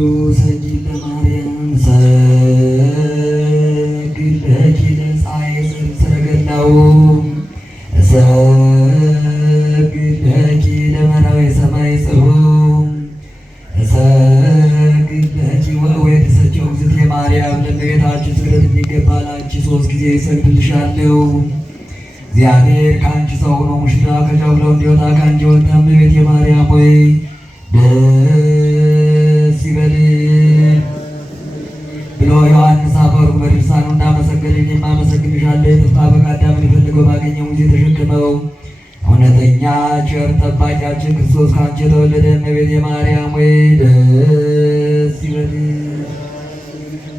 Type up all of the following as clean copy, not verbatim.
ቅዱስ እጅግ ለማርያም ሰግድ ለኪ ለፀሐይ ሰረገላው ሰግድ ለኪ ለመራዊ ሰማይ ጽሩም ሰግድ ለኪ ወወድ ሰቸው እግዝእቴ ማርያም ለእመቤታችን ስግደት የሚገባ ለአንቺ 3 ጊዜ እሰግድልሻለሁ። እግዚአብሔር ከአንቺ ሰው ሆኖ ሙሽራ ከጫጉላው እንዲወጣ ከአንቺ ወጣ። እመቤቴ ማርያም ሆይ ደስ ይበልሽ ብሎ ዮሐንስ አፈወርቅ በድርሳኑ እንዳመሰገነ እኔም አመሰግንሻለሁ። የጠፋ በግ አዳምን የፈለገው ባገኘው ጊዜ ተሸክመው እውነተኛ ቸር ጠባቂያችን ክርስቶስ ከአንቺ የተወለደ እመቤቴ ማርያም ሆይ ደስ ይበልሽ።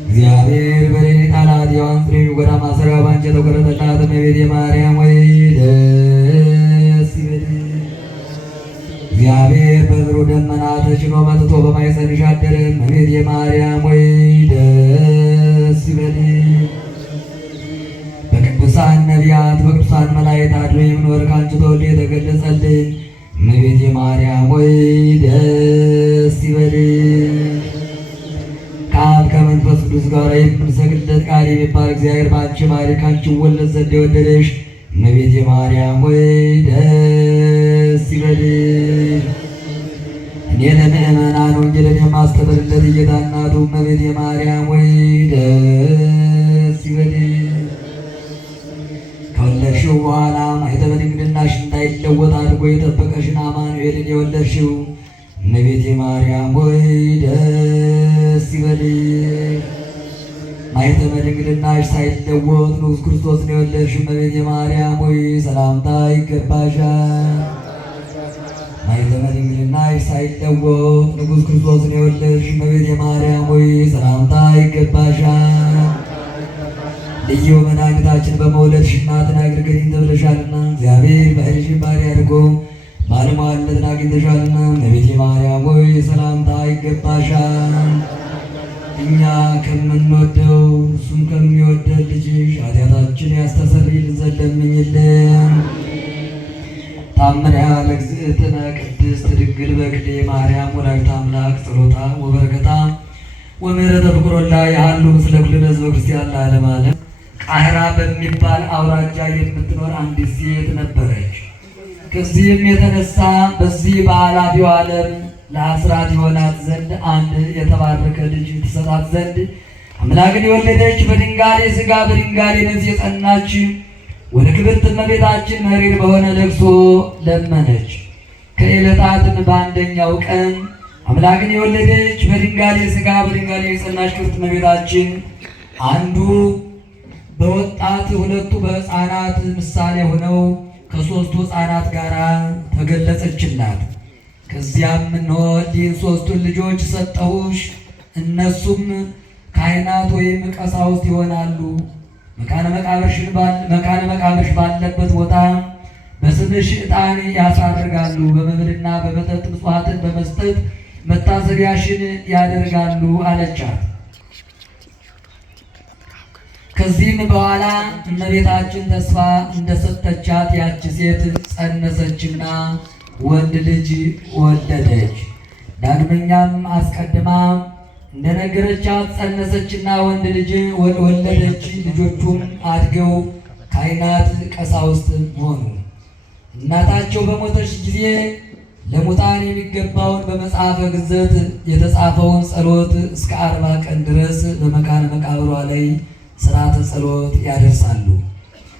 እግዚአብሔር በሌሊት ጣላት የዋን ጽሬ የሚጎዳ ማሰሪያው ባንቺ የተቆረጠላት እመቤቴ ማርያም ሆይ ደስ ይበልሽ። እግዚአብሔር በብሩህ ደመና ተጭኖ መጥቶ በማኅፀንሽ አደረ እመቤቴ ማርያም ሆይ ደስ ይበልሽ። በቅዱሳን ነቢያት በቅዱሳን መላእክት አድሮ የሚኖር ከአንቺ ተወልዶ የተገለጸልን እመቤቴ ማርያም ሆይ ደስ ይበልሽ። ከአብ ከመንፈስ ቅዱስ ጋር የምንሰግድለት ቃል የሚባል እግዚአብሔር በአንቺ ባሕርይ ከአንቺ ይወለድ ዘንድ የወደደሽ እመቤቴ ማርያም ሆይ ደስ ይበልሽ። እኔ ለምእመናን ወንጌልን የማስተምርለት የጌታ እናቱ እመቤቴ ማርያም ሆይ ደስ ይበልሽ። ከወለድሽው በኋላ ማኅተመ ድንግልናሽ እንዳይለወጥ አድርጎ የጠበቀሽን አማኑኤልን የወለድሽው እመቤቴ ማርያም ሆይ ደስ ይበልሽ። ማኅተመ ድንግልናሽ ሳይለወጥ ንጉሥ ክርስቶስን የወለድሽው እመቤቴ ማርያም ሆይ ሰላምታ ይገባሻል። ማኅተመ ድንግልናሽ ሳይለወጥ ንጉሥ ክርስቶስን የወለድሽው እመቤቴ ማርያም ሆይ ሰላምታ ይገባሻል። ልዩ መድኃኒታችን በመውለድሽ እናትን አገልግሎት ተብለሻልና እግዚአብሔር በእልሽን ባሕርይ አድርጎ ባለሟልነትን አግኝተሻልና እመቤቴ ማርያም ሆይ ሰላምታ ይገባሻል። እኛ ከምንወደው እሱም ከሚወደድ ልጅሽ ኃጢአታችን ያስተሰርይልን ዘንድ ለምኝልን። ታምሪያ ለእግዝእትነ ቅድስት ድንግል በክሌ ማርያም ወላዲተ አምላክ ጸሎታ ወበረከታ ወምሕረተ ፍቁሮላ ያሉ ምስለ ኩልነ ሕዝበ ክርስቲያን ለዓለመ ዓለም። ቃህራ በሚባል አውራጃ የምትኖር አንዲት ሴት ነበረች። ከዚህም የተነሳ በዚህ በኃላፊው ዓለም ለአስራት የሆናት ዘንድ አንድ የተባረከ ልጅ ትሰጣት ዘንድ አምላክን የወለደች በድንጋሌ ሥጋ በድንጋሌ ነፍስ የጸናች ወደ ክብርት እመቤታችን መሪር በሆነ ለቅሶ ለመነች። ከዕለታትም በአንደኛው ቀን አምላክን የወለደች በድንጋሌ ሥጋ በድንጋሌ የጸናች ክብርት እመቤታችን አንዱ በወጣት ሁለቱ በሕፃናት ምሳሌ ሆነው ከሦስቱ ሕፃናት ጋር ተገለጸችላት። ከዚያም እነሆ እሊህን 3ቱን ልጆች ሰጠሁሽ፣ እነሱም ካህናት ወይም ቀሳውስት ይሆናሉ። መካነ መቃብርሽ ባለበት ቦታ በስምሽ ዕጣን ያሳርጋሉ። በመብልና በመጠጥ ምጽዋትን በመስጠት መታሰቢያሽን ያደርጋሉ አለቻት። ከዚህም በኋላ እመቤታችን ተስፋ እንደሰጠቻት ያች ሴት ጸነሰችና ወንድ ልጅ ወለደች። ዳግመኛም አስቀድማ እንደነገረቻት ጸነሰችና ወንድ ልጅ ወለደች። ልጆቹም አድገው ካህናት ቀሳውስት ሆኑ። እናታቸው በሞተች ጊዜ ለሙታን የሚገባውን በመጽሐፈ ግዘት የተጻፈውን ጸሎት እስከ 40 ቀን ድረስ በመካነ መቃብሯ ላይ ሥርዓተ ጸሎት ያደርሳሉ።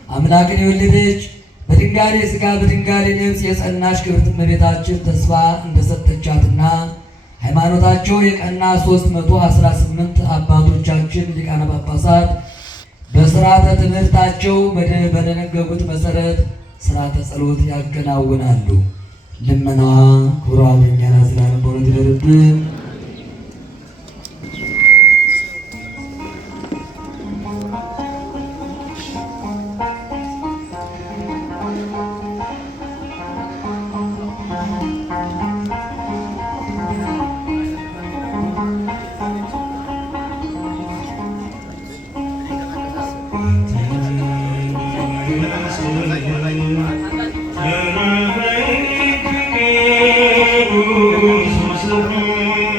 አምላክን የወለደች በድንጋሌ ሥጋ በድንጋሌ ነፍስ የጸናች ክብርት እመቤታችን ተስፋ እንደሰጠቻትና ሃይማኖታቸው የቀና 318 አባቶቻችን ሊቃነ ጳጳሳት በሥርዓተ ትምህርታቸው በደነገጉት መሠረት ሥርዓተ ጸሎት ያከናውናሉ። ልመናዋ ክብሯ በእኛ ላይ ስላለም በእውነት ይደርብን። Thank you.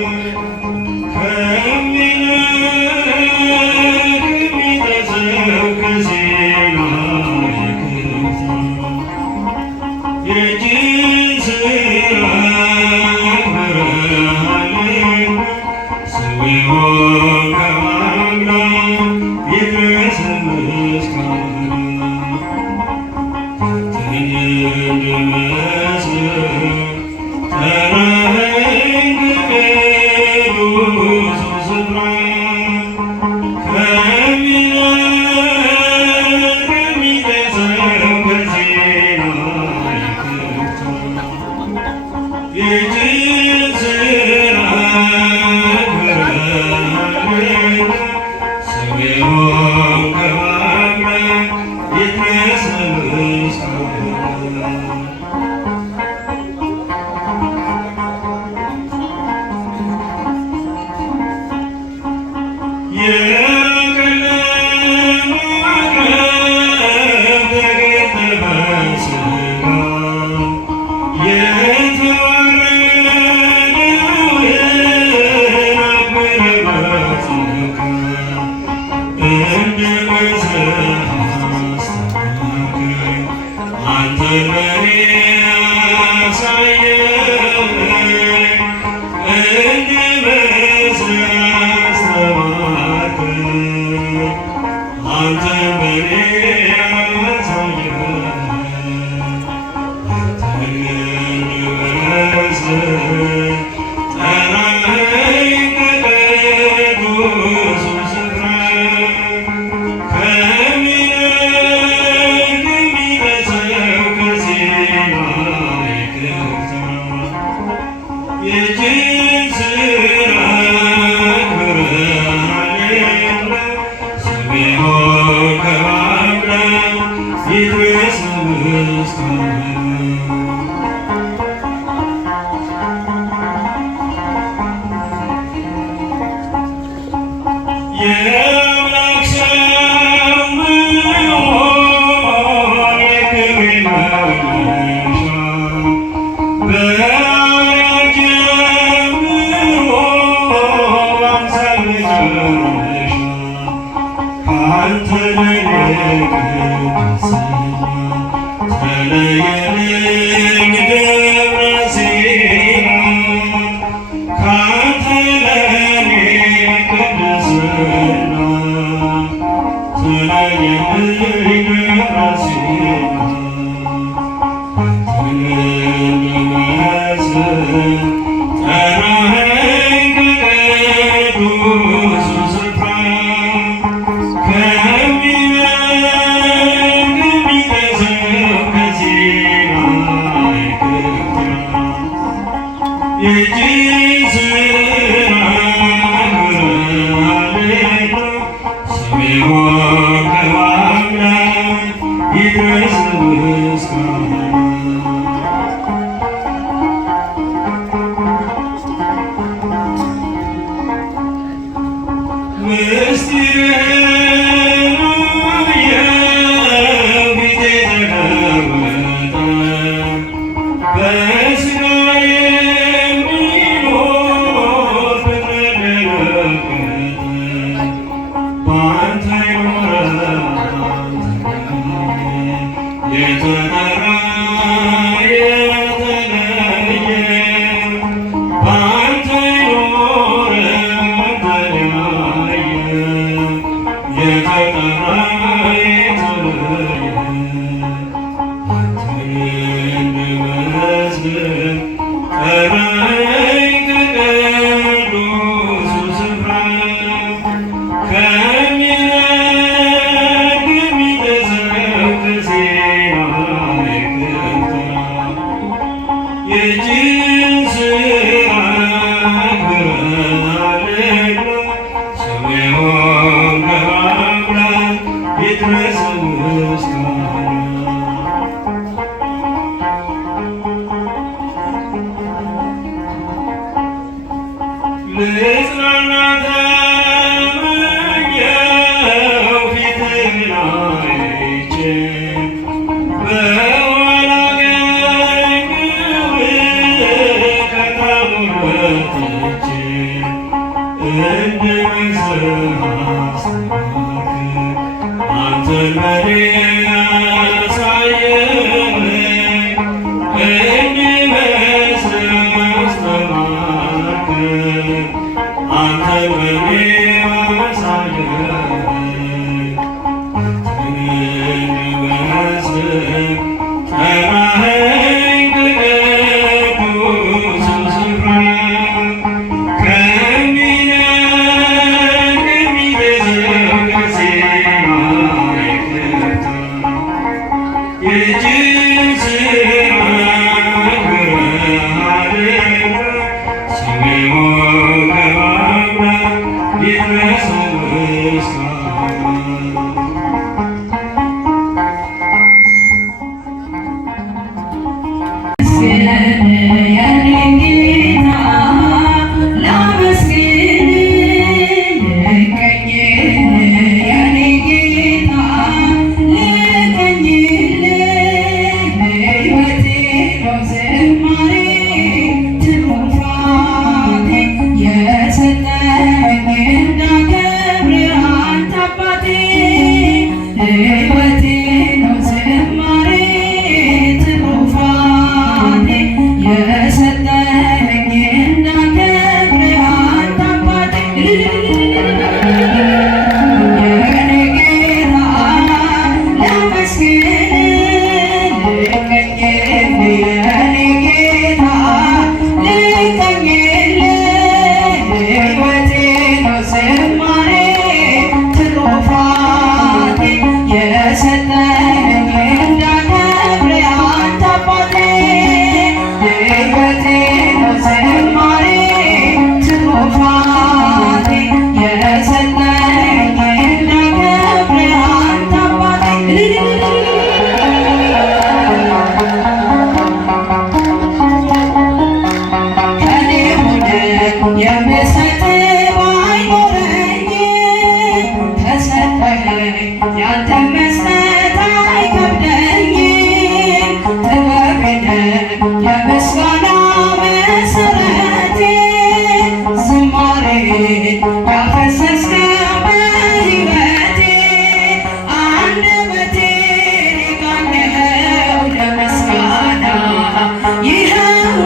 ይኸው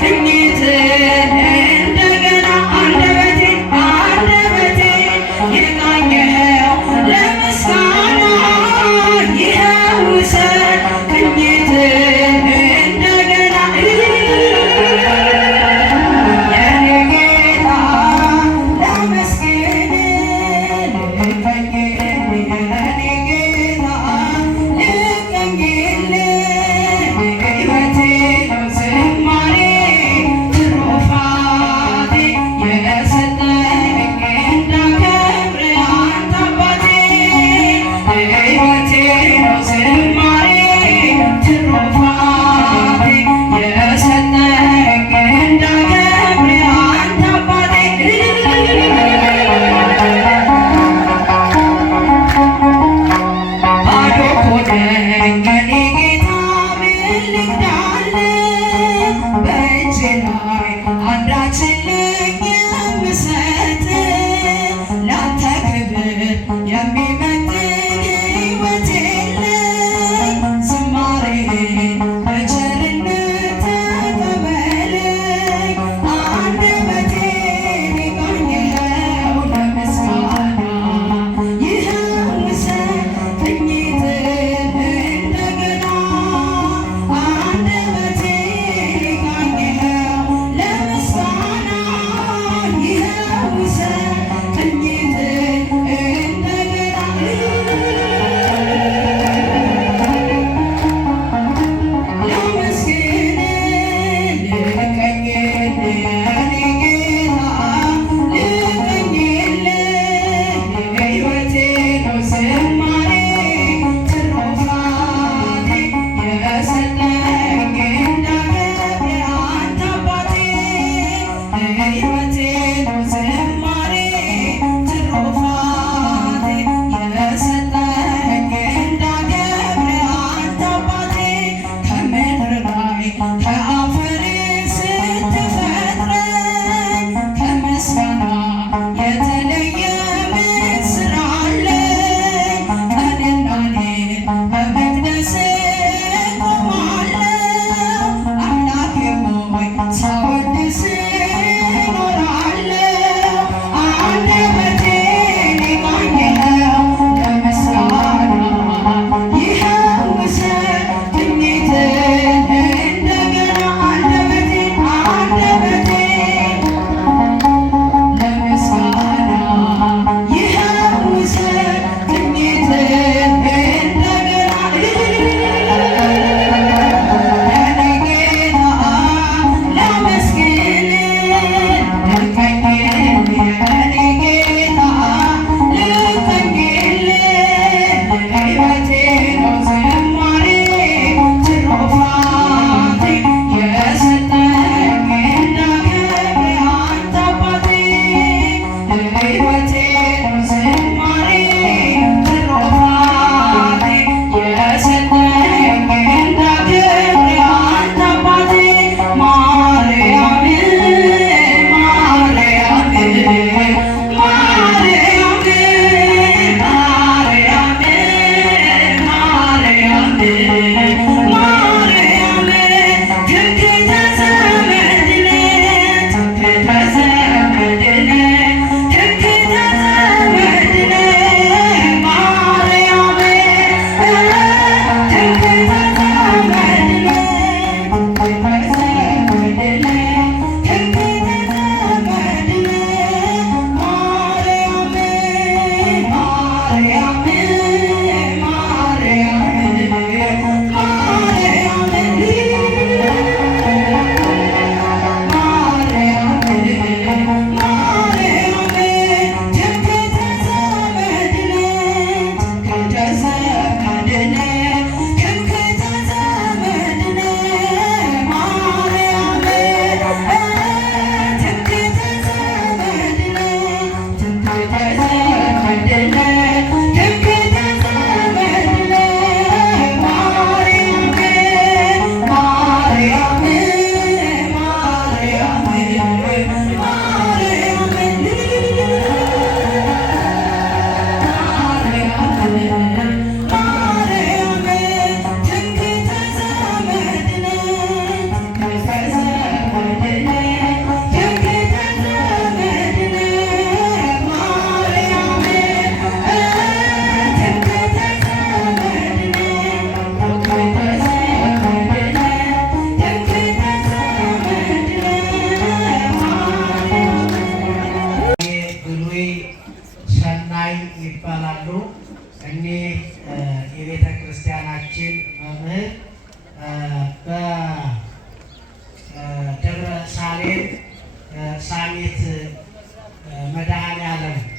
ቅኝትን እንደገና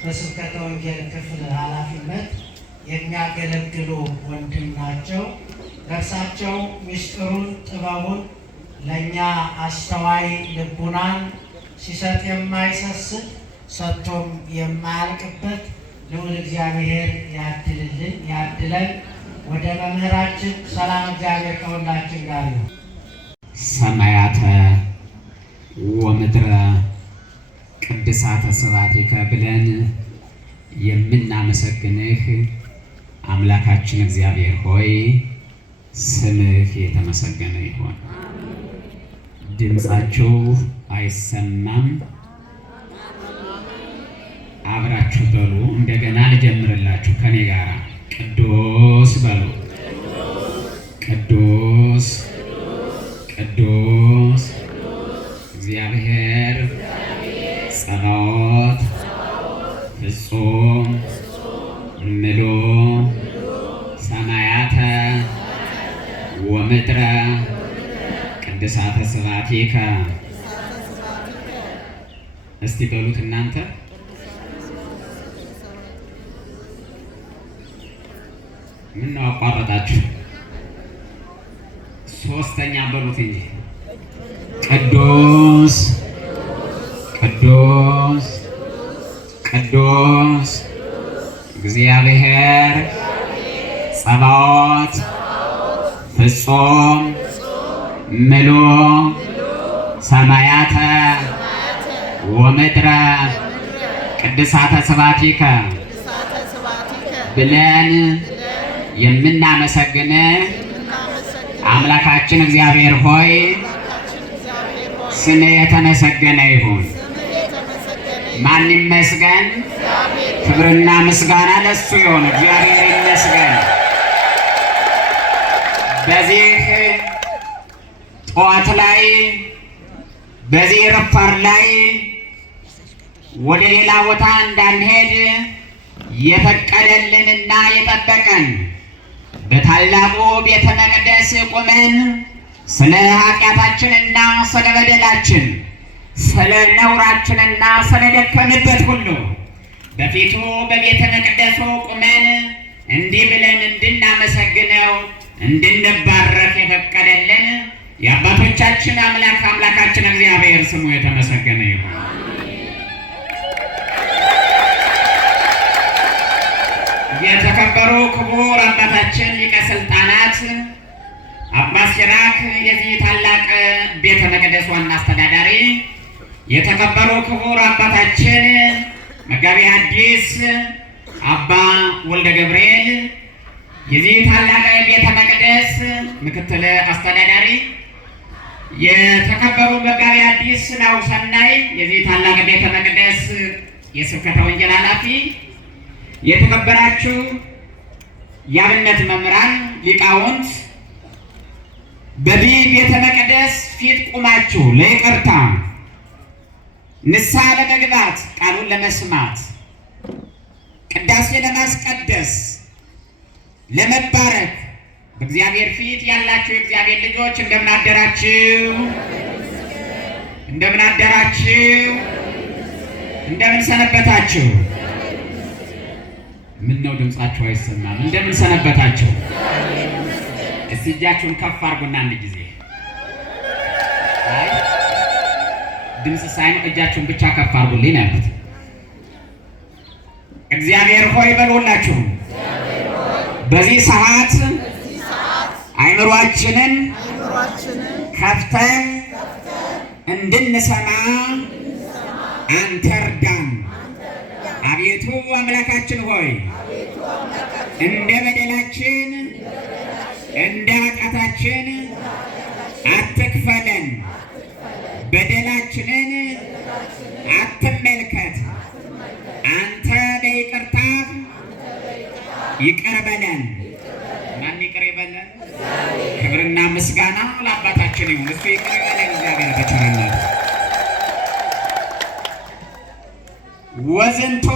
በስብከተ ወንጌል ክፍል ኃላፊነት የሚያገለግሉ ወንድም ናቸው። ለእርሳቸው ምስጢሩን ጥበቡን ለእኛ አስተዋይ ልቡናን ሲሰጥ የማይሰስት ሰጥቶም የማያልቅበት ልዑል እግዚአብሔር ያድልልን ያድለን። ወደ መምህራችን ሰላም እግዚአብሔር ከሁላችን ጋር ነው። ሰማያተ ወምድረ ቅድሳተ ስብሐቲከ ብለን የምናመሰግንህ አምላካችን እግዚአብሔር ሆይ ስምህ የተመሰገነ ይሁን። ድምፃችሁ አይሰማም። አብራችሁ በሉ። እንደገና ልጀምርላችሁ ከኔ ጋር ቅዱስ በሉ። ቅዱስ ቅዱስ እግዚአብሔር ጸባኦት ፍጹም ምሉዕ ሰማያተ ወምድረ ቅድሳተ ስብሐቲከ። እስቲ በሉት እናንተ። ምን ነው አቋረጣችሁ? ሶስተኛ በሉት እንጂ። ቅዱስ ቅዱስ ቅዱስ እግዚአብሔር ጸባኦት ፍጹም ምሉዕ ሰማያተ ወምድረ ቅድሳተ ስብሐቲከ ብለን የምናመሰግንህ አምላካችን እግዚአብሔር ሆይ ስምህ የተመሰገነ ይሁን። ማን ይመስገን? ክብርና ምስጋና ለሱ ይሁን። እግዚአብሔር ይመስገን። በዚህ ጠዋት ላይ በዚህ ረፋድ ላይ ወደ ሌላ ቦታ እንዳንሄድ የፈቀደልንና የጠበቀን በታላቁ ቤተ መቅደስ ቁመን ስለ ኃጢአታችንና ስለ በደላችን ስለ ነውራችንና ስለ ደከምንበት ሁሉ በፊቱ በቤተ መቅደሱ ቁመን እንዲህ ብለን እንድናመሰግነው እንድንባረክ የፈቀደልን የአባቶቻችን አምላክ አምላካችን እግዚአብሔር ስሙ የተመሰገነ ይሁን። የተከበሩ ክቡር አባታችን ሊቀ ሥልጣናት አባ ሲራክ የዚህ ታላቅ ቤተ መቅደስ ዋና አስተዳዳሪ፣ የተከበሩ ክቡር አባታችን መጋቤ ሐዲስ አባ ወልደ ገብርኤል የዚህ ታላቅ ቤተ መቅደስ ምክትል አስተዳዳሪ፣ የተከበሩ መጋቤ ሐዲስ ናሁሰናይ የዚህ ታላቅ ቤተ መቅደስ የስብከተ ወንጌል ኃላፊ፣ የተከበራችሁ የአብነት መምህራን ሊቃውንት፣ በዚህ ቤተ መቅደስ ፊት ቁማችሁ ለይቅርታ ንስሐ ለመግባት ቃሉን ለመስማት ቅዳሴ ለማስቀደስ ለመባረክ በእግዚአብሔር ፊት ያላችሁ የእግዚአብሔር ልጆች እንደምን አደራችሁ? እንደምን አደራችሁ? እንደምን ሰነበታችሁ? ምን ነው ድምጻችሁ አይሰማም? እንደምን ሰነበታችሁ? እስቲ እጃችሁን ከፍ አድርጉና አንድ ጊዜ አይ ድምጽ ሳይሆን እጃችሁን ብቻ ከፍ አድርጉልኝ ነው ያሉት። እግዚአብሔር ሆይ በሉላችሁ። በዚህ ሰዓት አይምሯችንን ከፍተን እንድንሰማ አንተ እርዳን። አቤቱ አምላካችን ሆይ እንደ በደላችን እንደ ኃጢአታችን አትክፈለን፣ በደላችንን አትመልከት። አንተ በይቅርታ ይቅር በለን። ማን ይቅር ይበለን? ክብርና ምስጋና ለአባታችን ይሁን። እሱ ይቅር ይበለን። እግዚአብሔር በቸርነቱ ወዝንቱ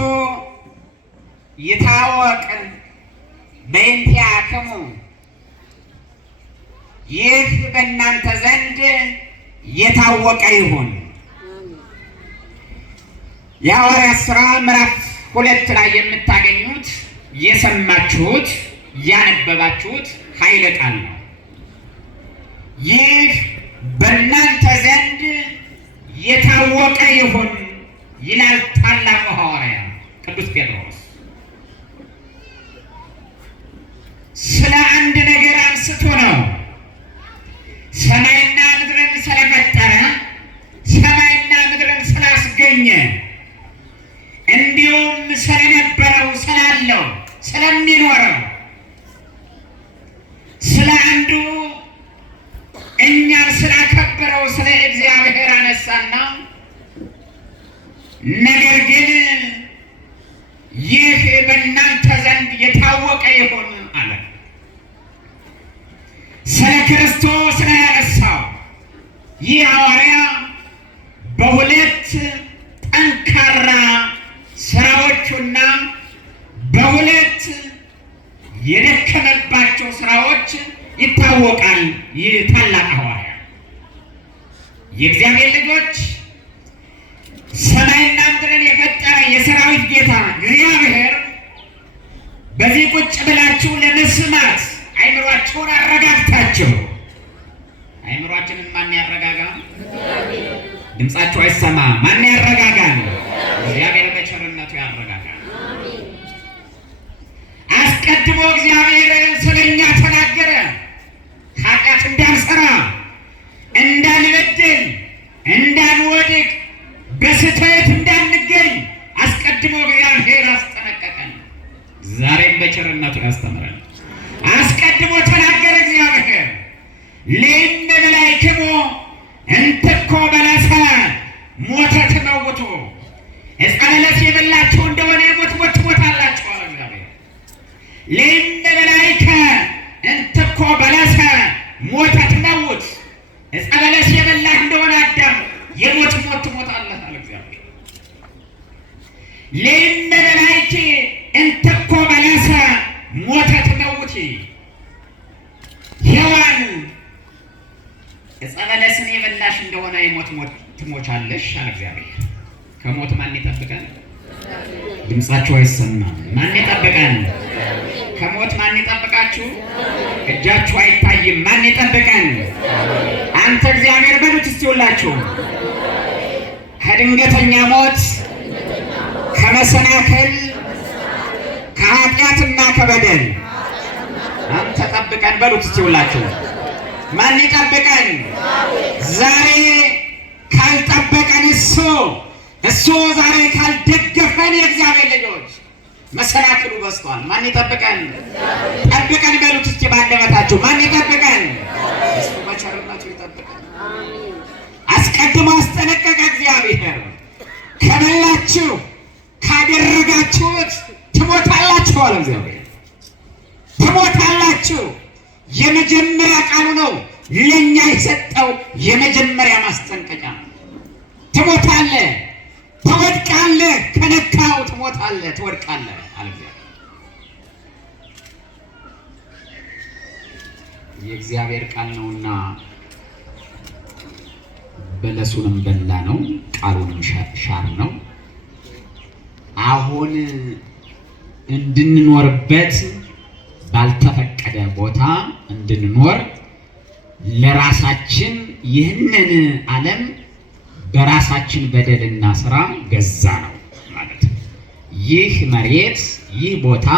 ይታወቅ በእንቲአክሙ፣ ይህ በእናንተ ዘንድ የታወቀ ይሁን። የሐዋርያት ሥራ ምዕራፍ 2 ላይ የምታገኙት የሰማችሁት ያነበባችሁት ኃይለ ቃል ነው። ይህ በእናንተ ዘንድ የታወቀ ይሁን ይላል ታላቁ ሐዋርያ ቅዱስ ጴጥሮስ። ስለ አንድ ነገር አንስቶ ነው። ሰማይና ምድርን ስለፈጠረ፣ ሰማይና ምድርን ስላስገኘ፣ እንዲሁም ስለነበረው፣ ስላለው፣ ስለሚኖረው ስለ አንዱ እኛን ስላከበረው ስለ እግዚአብሔር አነሳና ነገር ግን ይህ በእናንተ ዘንድ የታወቀ ይሁን አለ። ስለ ክርስቶስ ነው ያነሳው። ይህ ሐዋርያ በሁለት ጠንካራ ስራዎቹና በሁለት የደከመባቸው ስራዎች ይታወቃል። ይህ ታላቅ ሐዋርያ የእግዚአብሔር ልጆች ሰማይና ምድርን የፈጠረ የሰራዊት ጌታ እግዚአብሔር በዚህ ቁጭ ብላችሁ ለመስማት አይምሯችሁን አረጋግታችሁ። አይምሯችንን ማን ያረጋጋ? ድምጻችሁ አይሰማ። ማን ያረጋጋል? እግዚአብሔር በቸርነቱ ያረጋጋል። አስቀድሞ እግዚአብሔር ስለኛ ተናገረ። ኃጢአት እንዳንሰራ፣ እንዳንበድል፣ እንዳንወድቅ፣ በስህተት እንዳንገኝ አስቀድሞ እግዚአብሔር አስጠነቀቀን። ዛሬም በቸርነቱ ያስተምረን። አስቀድሞ ተናገረ እግዚአብሔር ለእነ በላይክሙ እንትኮ በለሰ ሞተ ትመውቱ፣ ዕፀ በለስ የበላችሁ እንደሆነ የሞት ሞት ትሞታላችሁ አለ እግዚአብሔር። ለእነ በላይከ እንትኮ በለሰ ሞተ ትመውት፣ ዕፀ በለስ የበላህ እንደሆነ አዳም የሞት ሞት ትሞታለህ አለ እግዚአብሔር። ለእነ በላይኪ እንትኮ በለሰ ሞተ ትመውቲ፣ ሔዋን ዕፀ በለስን የበላሽ እንደሆነ የሞት ሞት ትሞቻለሽ አለ እግዚአብሔር። ከሞት ማን ይጠብቀን? ድምጻችሁ አይሰማም። ማን ይጠብቀን? ከሞት ማን ይጠብቃችሁ? እጃችሁ አይታይም። ማን ይጠብቀን? አንተ እግዚአብሔር በሉት እስቲ ሁላችሁ። ከድንገተኛ ሞት፣ ከመሰናክል፣ ከኃጢአትና ከበደል አንተ ጠብቀን በሉት እስቲ ሁላችሁ። ማን ይጠብቀን? ዛሬ ካልጠበቀን እሱ ዛሬ ካልደገፈን የእግዚአብሔር ልጆች መሰናክሉ በዝቷል። ማን ይጠብቀን? ጠብቀን በሉት እስቲ ባንደበታችሁ። ማን ይጠብቀን? እሱ በቸርነቱ ይጠብቀን። አስቀድሞ አስጠነቀቀ እግዚአብሔር። ከበላችሁ ካደረጋችሁት ትሞታላችሁ አለ እግዚአብሔር። ትሞታላችሁ የመጀመሪያ ቃሉ ነው ለኛ የሰጠው የመጀመሪያ ማስጠንቀቂያ። ትሞታለህ፣ ትወድቃለህ፣ ከነካው ትሞታለህ፣ ትወድቃለህ አለ እግዚአብሔር። የእግዚአብሔር ቃል ነውና በለሱንም በላ ነው፣ ቃሉንም ሻር ነው። አሁን እንድንኖርበት ባልተፈቀደ ቦታ እንድንኖር ለራሳችን ይህንን ዓለም በራሳችን በደልና ስራ ገዛ ነው ማለት ነው። ይህ መሬት፣ ይህ ቦታ፣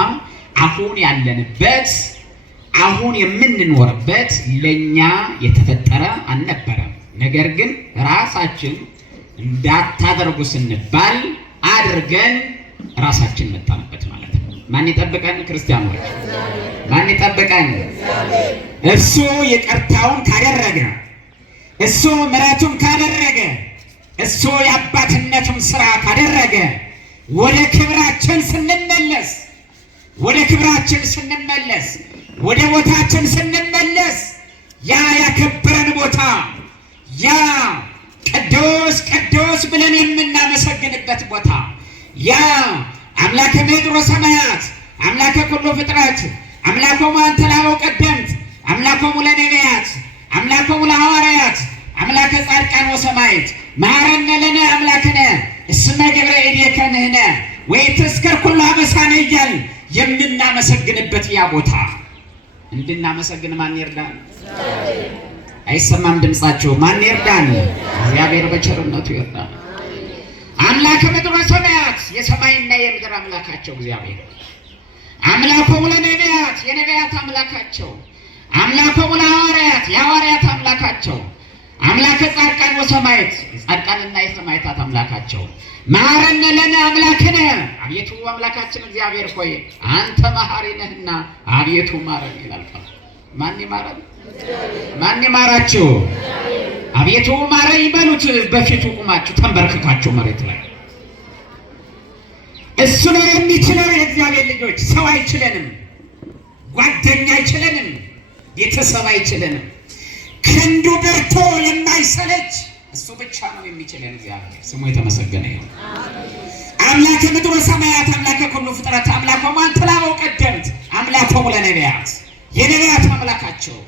አሁን ያለንበት፣ አሁን የምንኖርበት ለኛ የተፈጠረ አልነበረም። ነገር ግን ራሳችን እንዳታደርጉ ስንባል አድርገን ራሳችን መጣንበት ማለት ነው። ማን ይጠብቀን? ክርስቲያኖች ማን ይጠብቀን? እሱ ይቅርታውን ካደረገ፣ እሱ ምሕረቱን ካደረገ፣ እሱ የአባትነቱን ስራ ካደረገ ወደ ክብራችን ስንመለስ፣ ወደ ክብራችን ስንመለስ፣ ወደ ቦታችን ስንመለስ ያ ያከበረን ቦታ፣ ያ ቅዱስ ቅዱስ ብለን የምናመሰግንበት ቦታ፣ ያ አምላከ ምድር ወሰማያት፣ አምላከ ኩሉ ፍጥረት፣ አምላኮሙ አንተ ለአበው ቀደምት፣ አምላኮሙ ለነቢያት፣ አምላኮሙ ለሐዋርያት፣ አምላከ ጻድቃን ወሰማዕት፣ መሐረነ ለነ አምላክነ እስመ ገብረ እዴከ አምላከንህነ ወይ ተስከር ኩሉ አበሳነ እያልን የምናመሰግንበት ያ ቦታ እንድናመሰግን ማን ይርዳን? አይሰማም ድምጻቸው። ማን ይርዳን? እግዚአብሔር በቸርነቱ ይርዳን። አምላከ ምድር ወሰማያት የሰማይና የምድር አምላካቸው እግዚአብሔር አምላኮሙ ለነቢያት የነቢያት አምላካቸው አምላኮሙ ለሐዋርያት የሐዋርያት አምላካቸው አምላከ ጻድቃን ወሰማዕት የጻድቃንና የሰማዕታት አምላካቸው መሐረነ ለነ አምላክነ አቤቱ አምላካችን እግዚአብሔር ሆይ አንተ መሐሪ ነህና አቤቱ ማረን ይላል። ማን ይማረን? ማን ይማራችሁ? አቤቱ ማረኝ በሉት። በፊቱ ቁማችሁ ተንበርክካችሁ መሬት ላይ እሱ ነው የሚችለው። የእግዚአብሔር ልጆች ሰው አይችለንም፣ ጓደኛ አይችለንም፣ ቤተሰብ አይችለንም። ክንዱ በርቶ የማይሰለች እሱ ብቻ ነው የሚችለን። እግዚአብሔር ስሙ የተመሰገነ ይሁን። አምላከ ምድር ወሰማያት አምላከ ኩሉ ፍጥረት አምላኮሙ አንተ ለአበው ቀደምት አምላኮሙ ለነቢያት የነቢያት አምላካቸው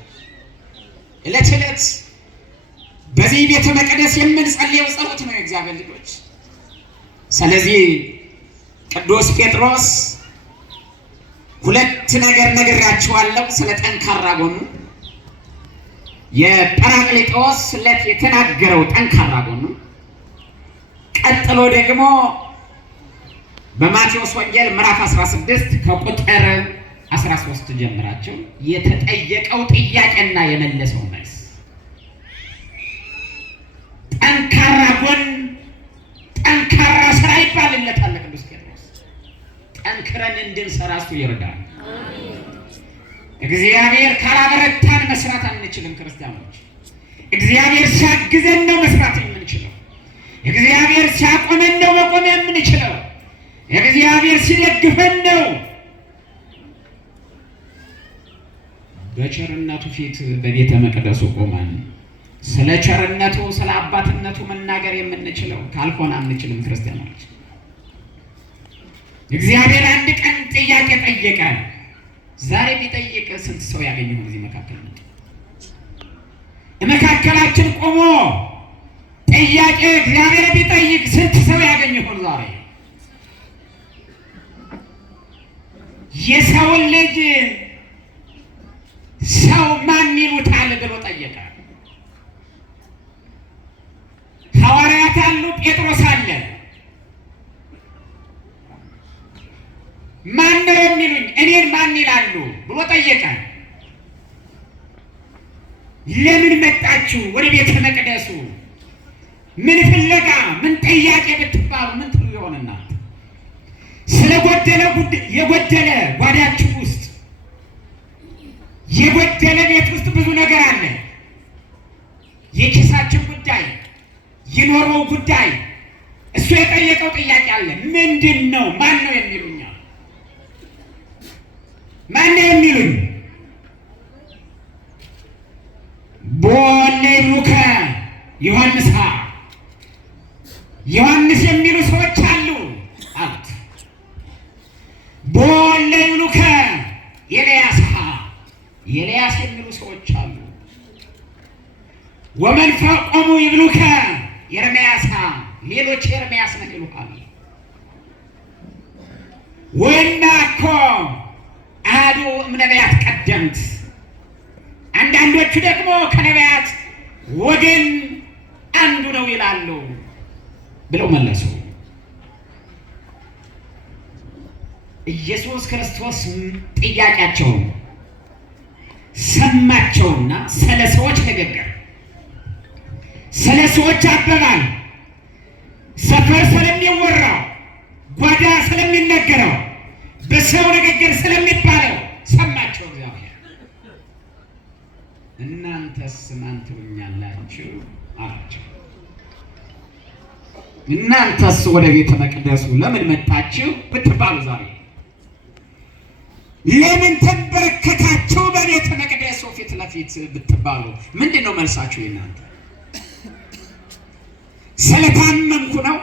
ዕለት ዕለት በዚህ ቤተ መቅደስ የምንጸልየው ጸሎት ነው የእግዚአብሔር ልጆች። ስለዚህ ቅዱስ ጴጥሮስ ሁለት ነገር ነግራችኋለሁ ስለ ጠንካራ ጎኑ። የጰራቅሊጦስ ዕለት የተናገረው ጠንካራ ጎኑ፣ ቀጥሎ ደግሞ በማቴዎስ ወንጌል ምዕራፍ 16 ከቁጥር 13 ጀምራቸው የተጠየቀው ጥያቄና የመለሰው መልስ። ጠንካራ ጎን ጠንካራ ስራ ይባልለታል ቅዱስ ጴጥሮስ። ጠንክረን እንድንሰራ እሱ ይርዳል። እግዚአብሔር ካላበረታን መስራት አንችልም። ክርስቲያኖች እግዚአብሔር ሲያግዘን ነው መስራት የምንችለው። እግዚአብሔር ሲያቆመን ነው መቆም የምንችለው። እግዚአብሔር ሲደግፈን ነው። በቸርነቱ ፊት በቤተ መቅደሱ ቆመን ስለ ቸርነቱ ስለ አባትነቱ መናገር የምንችለው ካልሆነ አንችልም። ክርስቲያኖች እግዚአብሔር አንድ ቀን ጥያቄ ጠየቀ። ዛሬ ቢጠይቅ ስንት ሰው ያገኘ ነው? እዚህ መካከል ነው መካከላችን ቆሞ ጥያቄ እግዚአብሔር ቢጠይቅ ስንት ሰው ያገኘ ነው? ዛሬ የሰውን ልጅ ሰው ማን ይሉታል ብሎ ጠየቀ። ሐዋርያት አሉ፣ ጴጥሮስ አለ። ማን ነው የሚሉኝ? እኔን ማን ይላሉ ብሎ ጠየቀ። ለምን መጣችሁ ወደ ቤተ መቅደሱ? ምን ፍለጋ ምን ጥያቄ ብትባሉ ምን ትሉ ይሆንና ስለጎደለ የጎደለ ጓዳችሁ ውስጥ የጎደለ ቤት ውስጥ ብዙ ነገር አለ። የኪሳችን ጉዳይ፣ የኖረው ጉዳይ፣ እሱ የጠየቀው ጥያቄ አለ። ምንድን ነው? ማን ነው የሚሉኝ? ማን ነው የሚሉኝ? ቦሌሉከ ዮሐንስ ዮሐንስ የሚሉ ሰዎች አሉ አሉት። ቦሌሉከ ኤልያስ ኤልያስ የሚሉ ሰዎች አሉ። ወመንፈቆሙ ይብሉከ ኤርምያስ ሌሎች ኤርምያስ ነው ይሉሃል። ወናኮ አሐዱ እምነቢያት ቀደምት አንዳንዶቹ ደግሞ ከነቢያት ወገን አንዱ ነው ይላሉ ብለው መለሱ። ኢየሱስ ክርስቶስ ጥያቄያቸውን ሰማቸውና ስለ ሰዎች ንግግር፣ ስለ ሰዎች አባባል፣ ሰፈር ስለሚወራው፣ ጓዳ ስለሚነገረው፣ በሰው ንግግር ስለሚባለው ሰማቸው እግዚአብሔር። እናንተስ ማን ትሉኛላችሁ አላቸው። እናንተስ ወደ ቤተ መቅደሱ ለምን መጣችሁ ብትባሉ፣ ዛሬ ለምን ተንበረከካችሁ በቤተ መቅደሱ ፊት ለፊት ብትባሉ ምንድን ነው መልሳችሁ? እናንተ ስለታመምኩ ነው?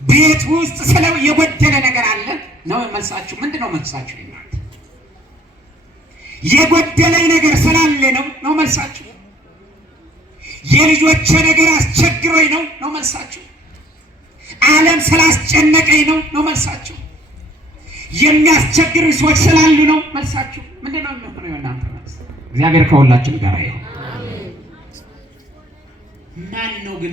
ቤት ውስጥ ስለው የጎደለ ነገር አለ ነው መልሳችሁ? ምንድን ነው መልሳችሁ? እናንተ የጎደለኝ ነገር ስላለ ነው መልሳችሁ? የልጆቼ ነገር አስቸግሮኝ ነው መልሳችሁ? ዓለም ስላስጨነቀኝ ነው መልሳችሁ። የሚያስቸግሩ ሰዎች ስላሉ ነው መልሳችሁ። ምንድነው የሚሆነው የእናንተ መልስ? እግዚአብሔር ከሁላችን ጋር ይሁን። ማን ነው ግን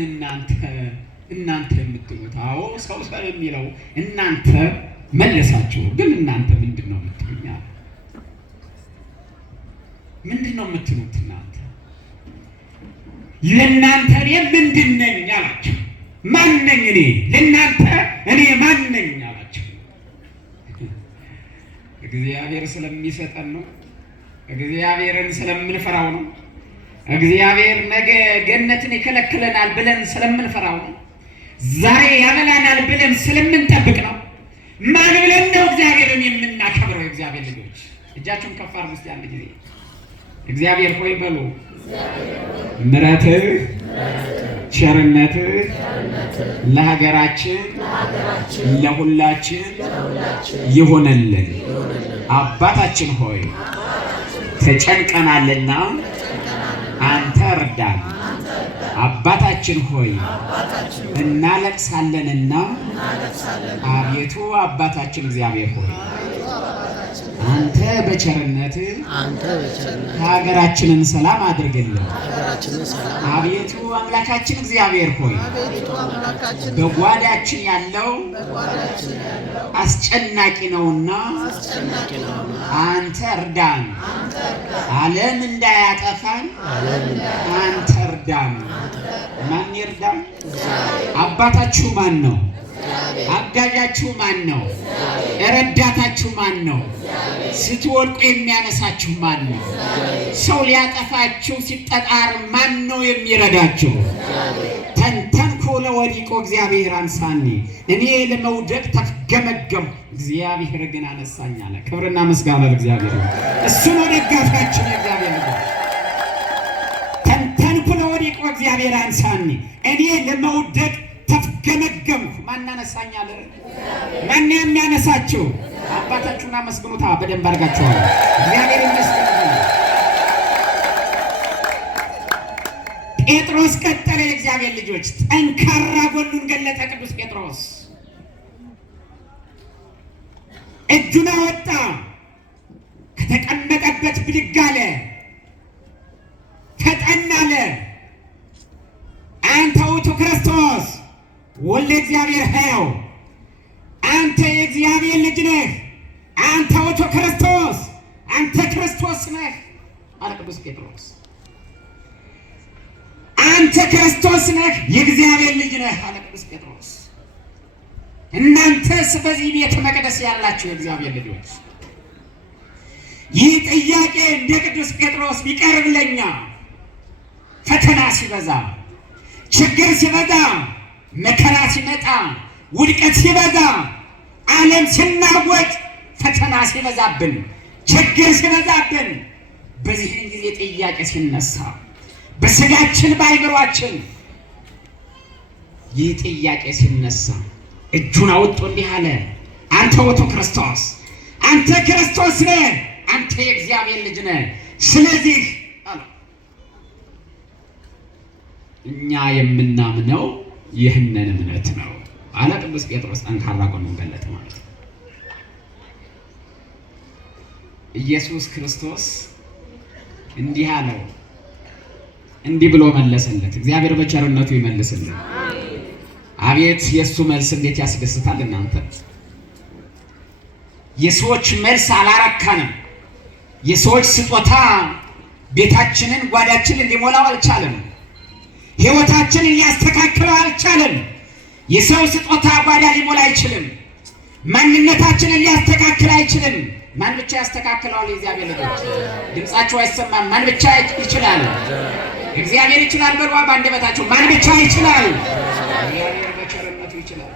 እናንተ የምትሉት? አዎ ሰው የሚለው እናንተ መለሳችሁ። ግን እናንተ ምንድነው የምትሉኛ? ምንድነው የምትሉት እናንተ? ለእናንተ እኔ ምንድን ነኝ አላችሁ። ማን ነኝ እኔ? ለእናንተ እኔ ማን ነኝ አላችሁ። እግዚአብሔር ስለሚሰጠን ነው። እግዚአብሔርን ስለምንፈራው ነው። እግዚአብሔር ነገ ገነትን ይከለክለናል ብለን ስለምንፈራው ነው። ዛሬ ያበላናል ብለን ስለምንጠብቅ ነው። ማን ብለን ነው እግዚአብሔርን የምናከብረው? እግዚአብሔር ልጆች እጃችሁን ከፍ አድርጉ እስቲ አንድ ጊዜ። እግዚአብሔር ሆይ በሉ። ምሕረትህ ቸርነትህ ለሀገራችን ለሁላችን ይሆነልን። አባታችን ሆይ ተጨንቀናልና አንተ እርዳን። አባታችን ሆይ እናለቅሳለንና አቤቱ አባታችን እግዚአብሔር ሆይ አንተ በቸርነትህ ሀገራችንን ሰላም አድርግልን። አቤቱ አምላካችን እግዚአብሔር ሆይ በጓዳችን ያለው አስጨናቂ ነውና አንተ እርዳን። ዓለም እንዳያጠፋን አንተ እርዳን። ማን ይርዳን? አባታችሁ ማን ነው? አጋዣችሁ ማን ነው? ረዳታችሁ ማን ነው? ስትወድቁ የሚያነሳችሁ ማን ነው? ሰው ሊያጠፋችሁ ሲጠጣር ማን ነው የሚረዳችሁ? ተንተንኩ ለወዲቆ እግዚአብሔር አንሳኒ፣ እኔ ለመውደቅ ተፍገመገም እግዚአብሔር ግን አነሳኝ አለ። ክብርና ምስጋና ለእግዚአብሔር። እሱ ነው ደጋፊያችን እግዚአብሔር። ተንተንኩ ለወዲቆ እግዚአብሔር አንሳኒ፣ እኔ ለመውደቅ ተፍገመገምኩ። ማን አነሳኝ አለ? ማን የሚያነሳችሁ? አባታችሁን አመስግኑታ በደንብ አድርጋችኋል። እግዚአብሔር ይመስገን። ጴጥሮስ ቀጠለ። የእግዚአብሔር ልጆች ጠንካራ ጎኑን ገለጠ። ቅዱስ ጴጥሮስ እጁን አወጣ፣ ከተቀመጠበት ብድግ አለ፣ ፈጠን አለ። አንተ ውእቱ ክርስቶስ ወልደ እግዚአብሔር ሕያው፣ አንተ የእግዚአብሔር ልጅ ነህ፣ አንተ ውእቱ ክርስቶስ፣ አንተ ክርስቶስ ነህ አለ ቅዱስ ጴጥሮስ። አንተ ክርስቶስ ነህ፣ የእግዚአብሔር ልጅ ነህ አለ ቅዱስ ጴጥሮስ። እናንተስ በዚህ ቤተ መቅደስ ያላችሁ የእግዚአብሔር ልጆች፣ ይህ ጥያቄ እንደ ቅዱስ ጴጥሮስ ቢቀርብ ለኛ ፈተና ሲበዛ፣ ችግር ሲበዛ፣ መከራ ሲመጣ፣ ውድቀት ሲበዛ፣ ዓለም ሲናወጥ፣ ፈተና ሲበዛብን፣ ችግር ሲበዛብን፣ በዚህን ጊዜ ጥያቄ ሲነሳ በስጋችን በአይምሯችን ይህ ጥያቄ ሲነሳ እጁን አውጥቶ እንዲህ አለ፣ አንተ ውእቱ ክርስቶስ፣ አንተ ክርስቶስ ነህ፣ አንተ የእግዚአብሔር ልጅ ነህ። ስለዚህ እኛ የምናምነው ይህንን እምነት ነው አለ ቅዱስ ጴጥሮስ። ጠንካራ ጎኑን ገለጠ ማለት ነው። ኢየሱስ ክርስቶስ እንዲህ አለው፣ እንዲህ ብሎ መለሰለት። እግዚአብሔር በቸርነቱ ይመልስልን። አቤት የእሱ መልስ እንዴት ያስደስታል! እናንተ የሰዎች መልስ አላረካንም። የሰዎች ስጦታ ቤታችንን ጓዳችንን ሊሞላው አልቻለም። ሕይወታችንን ሊያስተካክለው አልቻለም። የሰው ስጦታ ጓዳ ሊሞላ አይችልም። ማንነታችንን ሊያስተካክል አይችልም። ማን ብቻ ያስተካክለዋል? የእግዚአብሔር ልጆች ድምጻችሁ አይሰማም? ማን ብቻ ይችላል? እግዚአብሔር ይችላል። በሉ በአንደበታችሁ ማን ብቻ ይችላል? እግዚአብሔር በቸርነቱ ይችላል።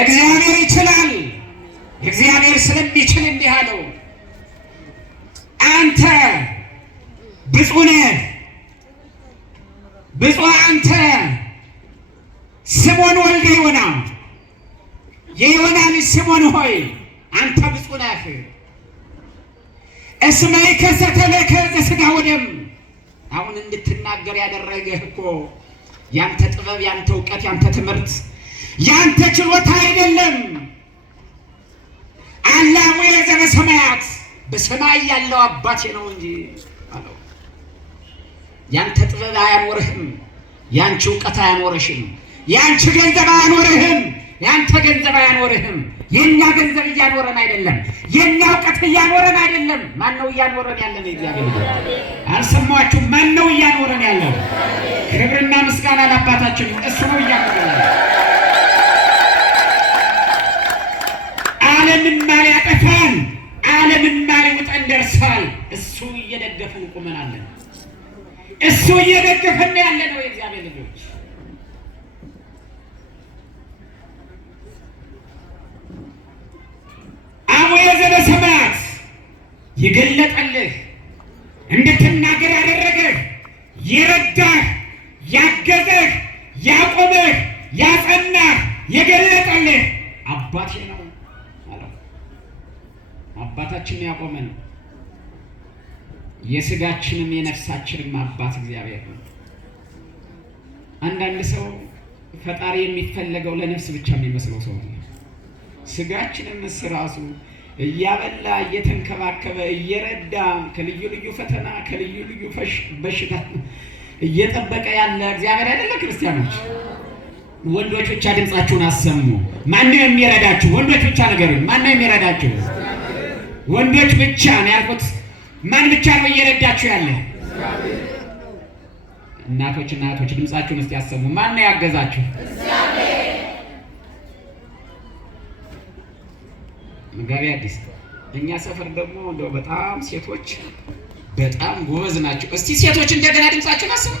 እግዚአብሔር ይችላል። እግዚአብሔር ስለሚችል እንዲህ አለው፣ አንተ ብፁዕ ነህ፣ ብፁዕ አንተ ስምዖን ወልደ ዮና፣ የዮና ልጅ ስምዖን ሆይ አንተ ብፁዕ ነህ። እስመ ይከሰተ ለከ ዘሥጋ ወደም። አሁን እንድትናገር ያደረገህ እኮ ያንተ ጥበብ፣ ያንተ እውቀት፣ ያንተ ትምህርት ያንተ ችሎታ አይደለም። አላሙየ ዘበሰማያት በሰማይ ያለው አባቴ ነው እንጂ አለው። ያንተ ጥበብ አያኖርህም፣ ያንቺ እውቀት አያኖርሽም፣ ያንቺ ገንዘብ አያኖርህም፣ ያንተ ገንዘብ አያኖርህም። የኛ ገንዘብ እያኖረን አይደለም፣ የኛ እውቀት እያኖረን አይደለም። ማን ነው እያኖረን ያለን? እግዚአብሔር። አልሰማችሁም? ማን ነው እያኖረን ያለው? ክብርና ምስጋና ለአባታችን፣ እሱ ነው እያኖረን ያለው። ዓለምና ሊያጠፋን ዓለምና ሊውጠን ደርሷል። እሱ እየደገፈን ቁመናለን። እሱ እየደገፈን ያለ ነው። የእግዚአብሔር ልጆች አቡየ ዘበሰማያት የገለጠልህ እንድትናገር ያደረገህ የረዳህ ያገዘህ ያቆመህ ያጸናህ የገለጠልህ አባቴ ነው አለው። አባታችን ያቆመን የስጋችንም የነፍሳችንም አባት እግዚአብሔር ነው። አንዳንድ ሰው ፈጣሪ የሚፈለገው ለነፍስ ብቻ የሚመስለው ሰው ነው። ስጋችንም ራሱ እያበላ እየተንከባከበ እየረዳ ከልዩ ልዩ ፈተና ከልዩ ልዩ በሽታ እየጠበቀ ያለ እግዚአብሔር አይደለ? ክርስቲያኖች ወንዶች ብቻ ድምጻችሁን አሰሙ። ማነው የሚረዳችሁ? ወንዶች ብቻ ነገሩኝ። ማነው የሚረዳችሁ? ወንዶች ብቻ ነው ያልኩት። ማን ብቻ ነው እየረዳችሁ ያለ? እናቶችና እህቶች ድምጻችሁን እስቲ ያሰሙ። ማን ነው ያገዛችሁ? መጋቢ አዲስ እኛ ሰፈር ደግሞ እንደው በጣም ሴቶች በጣም ጎበዝ ናቸው። እስቲ ሴቶች እንደገና ድምጻችሁን አሰሙ።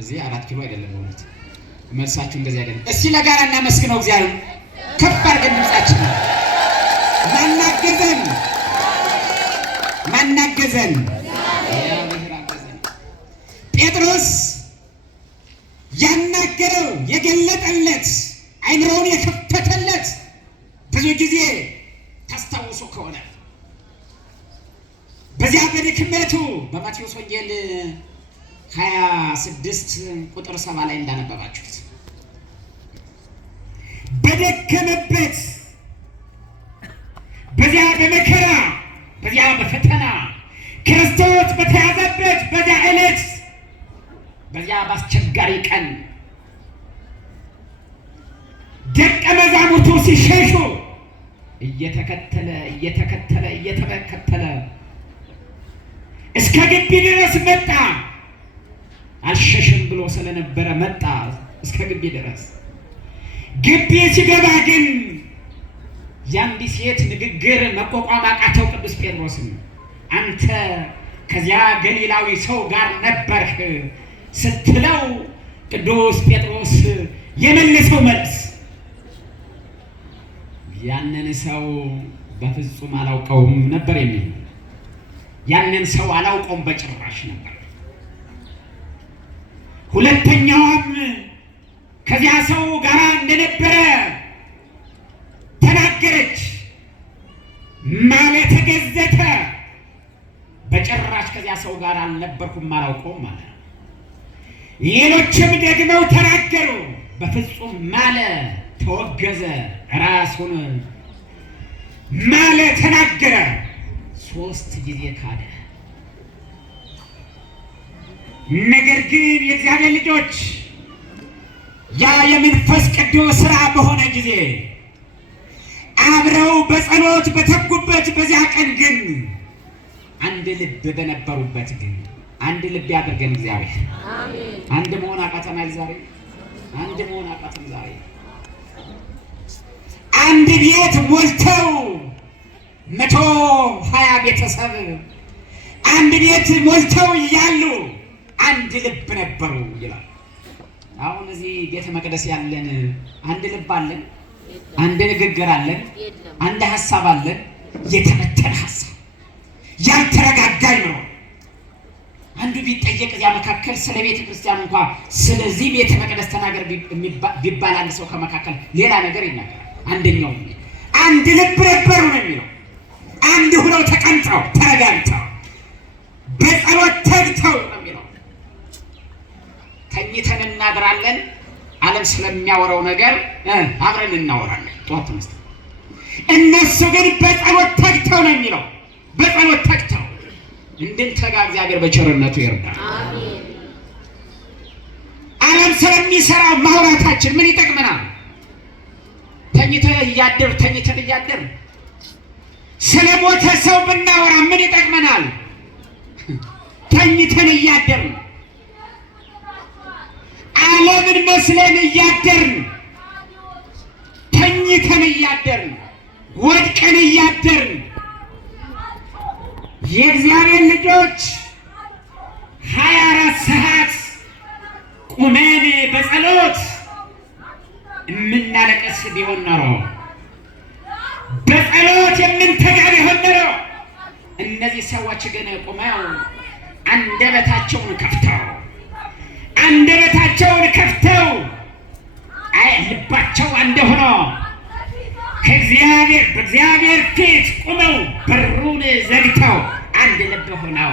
እዚህ 4 ኪሎ አይደለም ማለት መልሳችሁ እንደዚህ አይደለም። እስቲ ለጋራ እናመስግነው እግዚአብሔር። ከፍ አድርገን ድምጻችን ማናገዘን ማናገዘን ጴጥሮስ ያናገረው የገለጠለት አይምሮውን የከፈተለት ብዙ ጊዜ ታስታውሱ ከሆነ በዚያ በድክመቱ በማቴዎስ ወንጌል 26 ቁጥር 7 ላይ እንዳነበባችሁት በደከመበት በዚያ በመከራ በዚያ በፈተና ክርስቶስ በተያዘበት በዚያ ዕለት በዚያ በአስቸጋሪ ቀን ደቀ መዛሙርቱ ሲሸሹ እየተከተለ እስከ ግቢ ድረስ መጣ። አልሸሽም ብሎ ስለነበረ መጣ እስከ ግቢ ድረስ። ግቢ ሲገባ ግን የአንዲት ሴት ንግግር መቋቋም አቃተው ቅዱስ ጴጥሮስን። አንተ ከዚያ ገሊላዊ ሰው ጋር ነበርህ ስትለው ቅዱስ ጴጥሮስ የመለሰው መልስ ያንን ሰው በፍጹም አላውቀውም ነበር የሚል። ያንን ሰው አላውቀውም በጭራሽ ነበር። ሁለተኛውም ከዚያ ሰው ጋር እንደነበረ ተናገረች። ማለት ተገዘተ። በጭራሽ ከዚያ ሰው ጋር አልነበርኩም አላውቀውም ማለት። ሌሎችም ደግመው ተናገሩ። በፍጹም ማለ፣ ተወገዘ፣ ራሱን ማለ፣ ተናገረ። 3 ጊዜ ካደ። ነገር ግን የእግዚአብሔር ልጆች ያ የመንፈስ ቅዱስ ሥራ በሆነ ጊዜ አብረው በጸሎት በተጉበት በዚያ ቀን ግን አንድ ልብ በነበሩበት ግን አንድ ልብ ያድርገን እግዚአብሔር። አሜን። አንድ መሆን አቃተናል ዛሬ። አንድ መሆን አቃተን ዛሬ። አንድ ቤት ሞልተው 120 ቤተሰብ አንድ ቤት ሞልተው ያሉ አንድ ልብ ነበሩ ይላል። አሁን እዚህ ቤተ መቅደስ ያለን አንድ ልብ አለን፣ አንድ ንግግር አለን፣ አንድ ሐሳብ አለን። የተመተነ ሐሳብ ያልተረጋጋ ነው። አንዱ ቢጠየቅ እዚያ መካከል ስለ ቤተ ክርስቲያን እንኳን ስለዚህ ቤተ መቅደስ ተናገር ቢባል አንድ ሰው ከመካከል ሌላ ነገር ይናገራል። አንደኛው አንድ ልብ ነበሩ ነው የሚለው። አንድ ሆነው ተቀምጠው ተረጋግተው በጸሎት ተግተው ነው የሚለው። ተኝተን እናድራለን። ዓለም ስለሚያወራው ነገር አብረን እናወራለን። ጠዋት ተነስተን እነሱ ግን በጸሎት ተግተው ነው የሚለው። በጸሎት ተግተው እንድንተጋ እግዚአብሔር በቸርነቱ ይርዳል። አሜን። ዓለም ስለሚሰራው ማውራታችን ምን ይጠቅመናል? ተኝተን እያደር ስለ ሞተ ሰው ብናወራ ምን ይጠቅመናል? ተኝተን እያደርን ዓለምን መስለን እያደርን ተኝተን እያደርን ወድቀን እያደርን የእግዚአብሔር ልጆች 24 ሰዓት ቁመን በጸሎት የምናለቅስ ቢሆን ኖሮ በጸሎት የምንተጋ ቢሆን ኖሮ እነዚህ ሰዎች ግን ቁመው አንደበታቸውን ከፍተው ልባቸው አንድ ሆኖ በእግዚአብሔር ፊት ቁመው በሩን ዘግተው አንድ ልብ ሆነው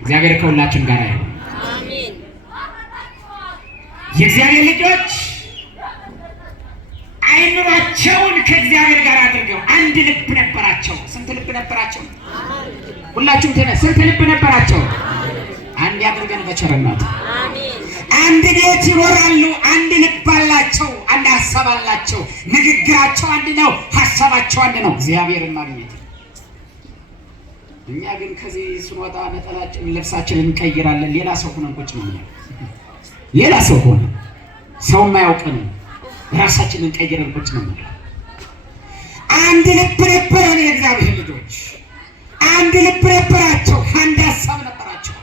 እግዚአብሔር ከሁላችን ጋር ይሁን። አሜን። የእግዚአብሔር ልጆች አይምሯቸውን ከእግዚአብሔር ጋር አድርገው አንድ ልብ ነበራቸው። ስንት ልብ ነበራቸው? ሁላችሁም ስንት ልብ ነበራቸው? አንድ ያድርገን በቸርነቱ። አንድ ቤት ይኖራሉ። አንድ ልብ አላቸው። አንድ ሀሳብ አላቸው። ንግግራቸው አንድ ነው። ሀሳባቸው አንድ ነው። እግዚአብሔርን ማግኘት። እኛ ግን ከዚህ ስንወጣ ነጠላችን ልብሳችንን እንቀይራለን። ሌላ ሰው ሆነን ቁጭ ነው። ሌላ ሰው ሆነ ሰው የማያውቀን ራሳችንን ቀይረን ቁጭ ነው። አንድ ልብ ነበረን። የእግዚአብሔር ልጆች አንድ ልብ ነበራቸው። አንድ ሀሳብ ነበራቸው።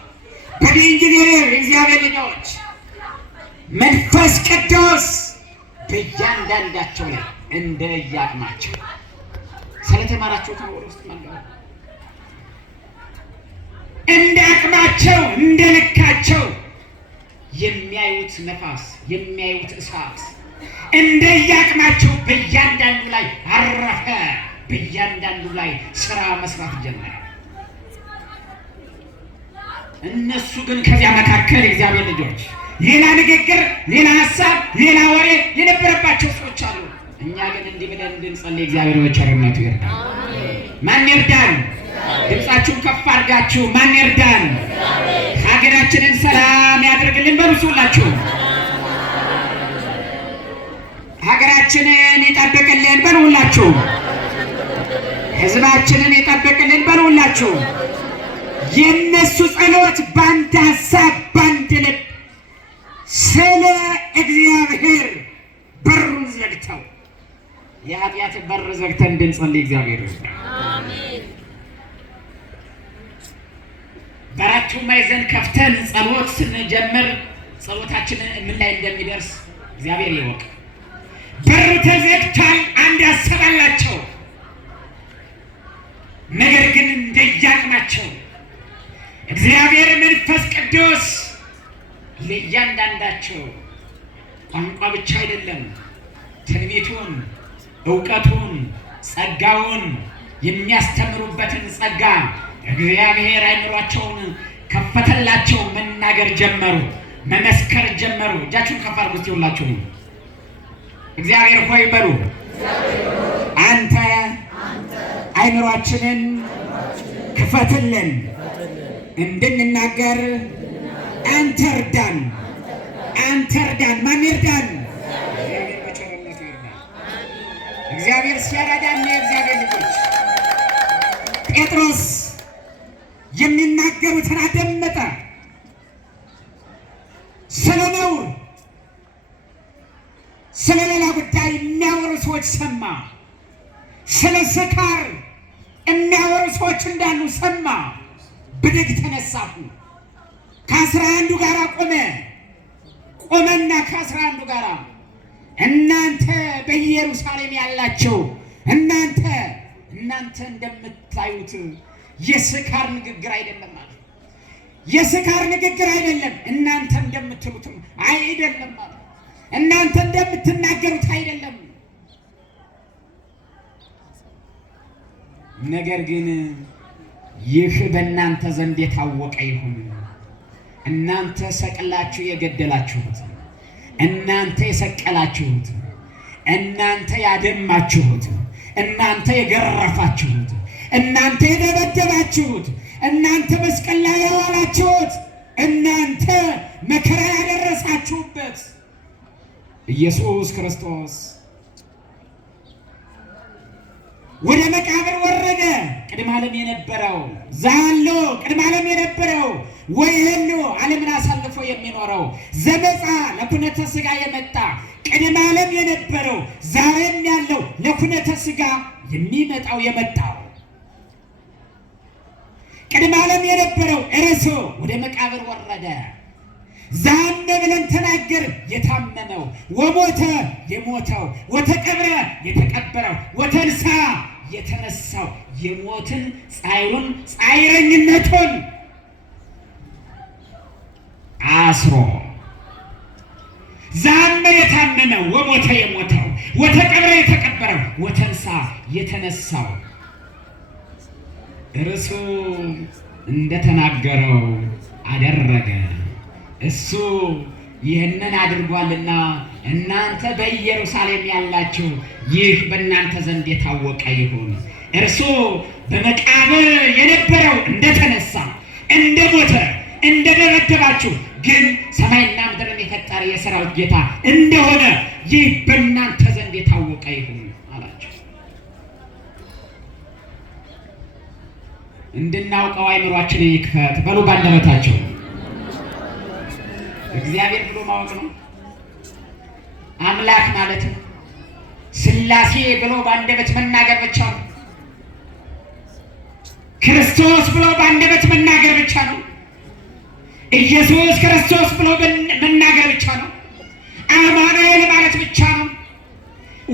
በድንግል የእግዚአብሔር ልጆች መንፈስ ቅዱስ በእያንዳንዳቸው ላይ እንደየአቅማቸው ስለተማራቸው ከወር ውስጥ ማለት እንደ አቅማቸው እንደ ልካቸው የሚያዩት ነፋስ የሚያዩት እሳት እንደየአቅማቸው በእያንዳንዱ ላይ አረፈ። በእያንዳንዱ ላይ ስራ መስራት ጀመረ። እነሱ ግን ከዚያ መካከል እግዚአብሔር ልጆች ሌላ ንግግር፣ ሌላ ሀሳብ፣ ሌላ ወሬ የነበረባቸው ሰዎች አሉ። እኛ ግን እንዲህ ብለን እንድንጸልይ እግዚአብሔር በቸርነቱ ይርዳን። ማን ይርዳን? ድምፃችሁን ከፍ አድርጋችሁ ማን ይርዳን? ሀገራችንን ሰላም ያድርግልን በሉ ሁላችሁ። ሀገራችንን ይጠብቅልን በሉ ሁላችሁ። ህዝባችንን ይጠብቅልን በሉ ሁላችሁ። የነሱ ጸሎት በአንድ ሀሳብ በአንድ ልብ ስለ እግዚአብሔር በሩን ዘግተው የኃጢአት በር ዘግተን እንድንጸልይ እግዚአብሔር ይርዳን። አሜን። በአራቱ ማዕዘን ከፍተን ጸሎት ስንጀምር ጸሎታችንን ምን ላይ እንደሚደርስ እግዚአብሔር ይወቅ። በር ተዘግቷል። አንድ ሀሳብ አላቸው። ነገር ግን እንደየአቅማቸው እግዚአብሔር መንፈስ ቅዱስ ለእያንዳንዳቸው ቋንቋ ብቻ አይደለም፣ ትንቢቱን፣ እውቀቱን፣ ጸጋውን የሚያስተምሩበትን ጸጋ እግዚአብሔር አይምሯቸውን ከፈተላቸው። መናገር ጀመሩ፣ መመስከር ጀመሩ። እጃችሁን ከፍ አድርጉ እስቲ ሁላችሁ። እግዚአብሔር ሆይ በሉ። አንተ አይምሯችንን ክፈትልን፣ እንድንናገር አንተ እርዳን። አንተ እርዳን። ማን ይርዳን? እግዚአብሔር ሲያረዳን የእግዚአብሔር ልጆች ጴጥሮስ የሚናገሩትን አደመጠ። ስለ ነውር፣ ስለ ሌላ ጉዳይ የሚያወሩ ሰዎች ሰማ። ስለ ስካር የሚያወሩ ሰዎች እንዳሉ ሰማ። ብድግ ተነሳሁ። ከ11 ጋር ቆመና ከ11 ጋር እናንተ በኢየሩሳሌም ያላችሁ እናንተ እንደምታዩት የስካር ንግግር አይደለም ማለት የስካር ንግግር አይደለም። እናንተ እንደምትሉትም አይደለም ማለት እናንተ እንደምትናገሩት አይደለም። ነገር ግን ይህ በእናንተ ዘንድ የታወቀ ይሁን፣ እናንተ ሰቅላችሁ የገደላችሁት፣ እናንተ የሰቀላችሁት፣ እናንተ ያደማችሁት፣ እናንተ የገረፋችሁት፣ እናንተ የደበደባችሁት፣ እናንተ መስቀል ላይ ያዋላችሁት፣ እናንተ መከራ ያደረሳችሁበት ኢየሱስ ክርስቶስ ወደ መቃብር ወረደ። ቅድመ ዓለም የነበረው ዛሎ ቅድመ ዓለም የነበረው ወይህሉ ዓለምን አሳልፎ የሚኖረው ዘመፃ ለኩነተ ሥጋ የመጣ ቅድመ ዓለም የነበረው ዛሬም ያለው ለኩነተ ሥጋ የሚመጣው የመጣው ቅድመ ዓለም የነበረው እርሱ ወደ መቃብር ወረደ። ዛመ ብለን ተናገር የታመመው ወሞተ የሞተው ወተቀብረ የተቀበረው ወተንሳ የተነሳው የሞትን ጻይሩን ጻይረኝነቱን አስሮ ዛመ የታመመው ወሞተ የሞተው ወተቀብረ የተቀበረው ወተንሳ የተነሳው እርሱ እንደተናገረው አደረገ። እሱ ይህንን አድርጓልና እናንተ በኢየሩሳሌም ያላችሁ ይህ በእናንተ ዘንድ የታወቀ ይሁን። እርሱ በመቃብር የነበረው እንደተነሳ እንደሞተ እንደደበደባችሁ ግን ሰማይና ምድርን የፈጠረ የሰራዊት ጌታ እንደሆነ ይህ በእናንተ ዘንድ የታወቀ ይሁን አላቸው። እንድናውቀው አይምሯችንን ይክፈት በሉ ባንደበታቸው። እግዚአብሔር ብሎ ማወቅ ነው። አምላክ ማለት ነው። ሥላሴ ብሎ በአንደበት መናገር ብቻ ነው። ክርስቶስ ብሎ በአንደበት መናገር ብቻ ነው። ኢየሱስ ክርስቶስ ብሎ መናገር ብቻ ነው። አማኑኤል ማለት ብቻ ነው።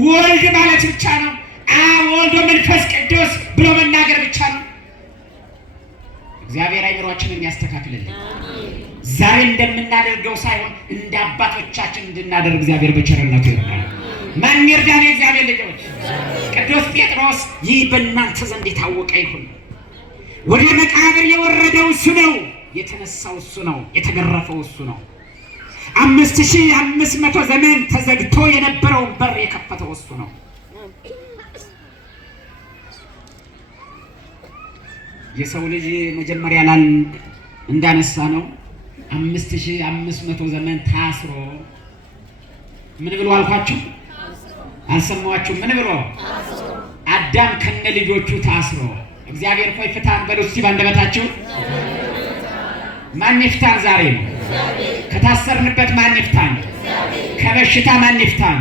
ወልድ ማለት ብቻ ነው። አብ ወልድ መንፈስ ቅዱስ ብሎ መናገር ብቻ ነው። እግዚአብሔር አይምሯችንን ያስተካክልልን። ዛሬ እንደምናደርገው ሳይሆን እንደ አባቶቻችን እንድናደርግ እግዚአብሔር በቸርነቱ ይርዳል። ማን ይርዳን? የእግዚአብሔር ልጆች። ቅዱስ ጴጥሮስ ይህ በእናንተ ዘንድ የታወቀ ይሁን። ወደ መቃብር የወረደው እሱ ነው። የተነሳው እሱ ነው። የተገረፈው እሱ ነው። 5500 ዘመን ተዘግቶ የነበረውን በር የከፈተው እሱ ነው። የሰው ልጅ መጀመሪያ ላይ እንዳነሳ ነው 5500 ዘመን ታስሮ ምን ብሎ አልኳችሁ? አልሰማችሁ? ምን ብሎ? አዳም ከነ ልጆቹ ታስሮ እግዚአብሔር ሆይ ፍታን በሉ እስቲ ባንደበታችሁ። ማን ይፍታን? ዛሬ ነው። ከታሰርንበት ማን ይፍታን? ከበሽታ ማን ይፍታን?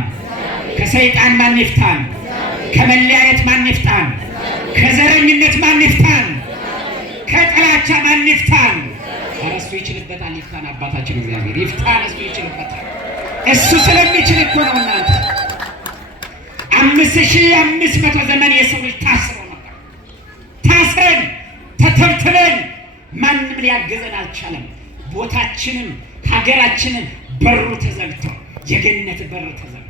ከሰይጣን ማን ይፍታን? ከመለያየት ማን ይፍታን? ከዘረኝነት ማን ይፍታን? ከጥላቻ ማን ይፍታን? እሱ ይችልበታል። ይፍታን አባታችን እግዚአብሔር ይፍታን። እሱ ይችልበታል። እሱ ስለሚችል እኮ ነው። እናንተ 5500 ዘመን የሰው ልጅ ታስሮ ነበር። ታስረን ተተብትበን ማንም ሊያገዘን አልቻለም። ቦታችንም ሀገራችንም በሩ ተዘግቶ የገነት በር ተዘግቶ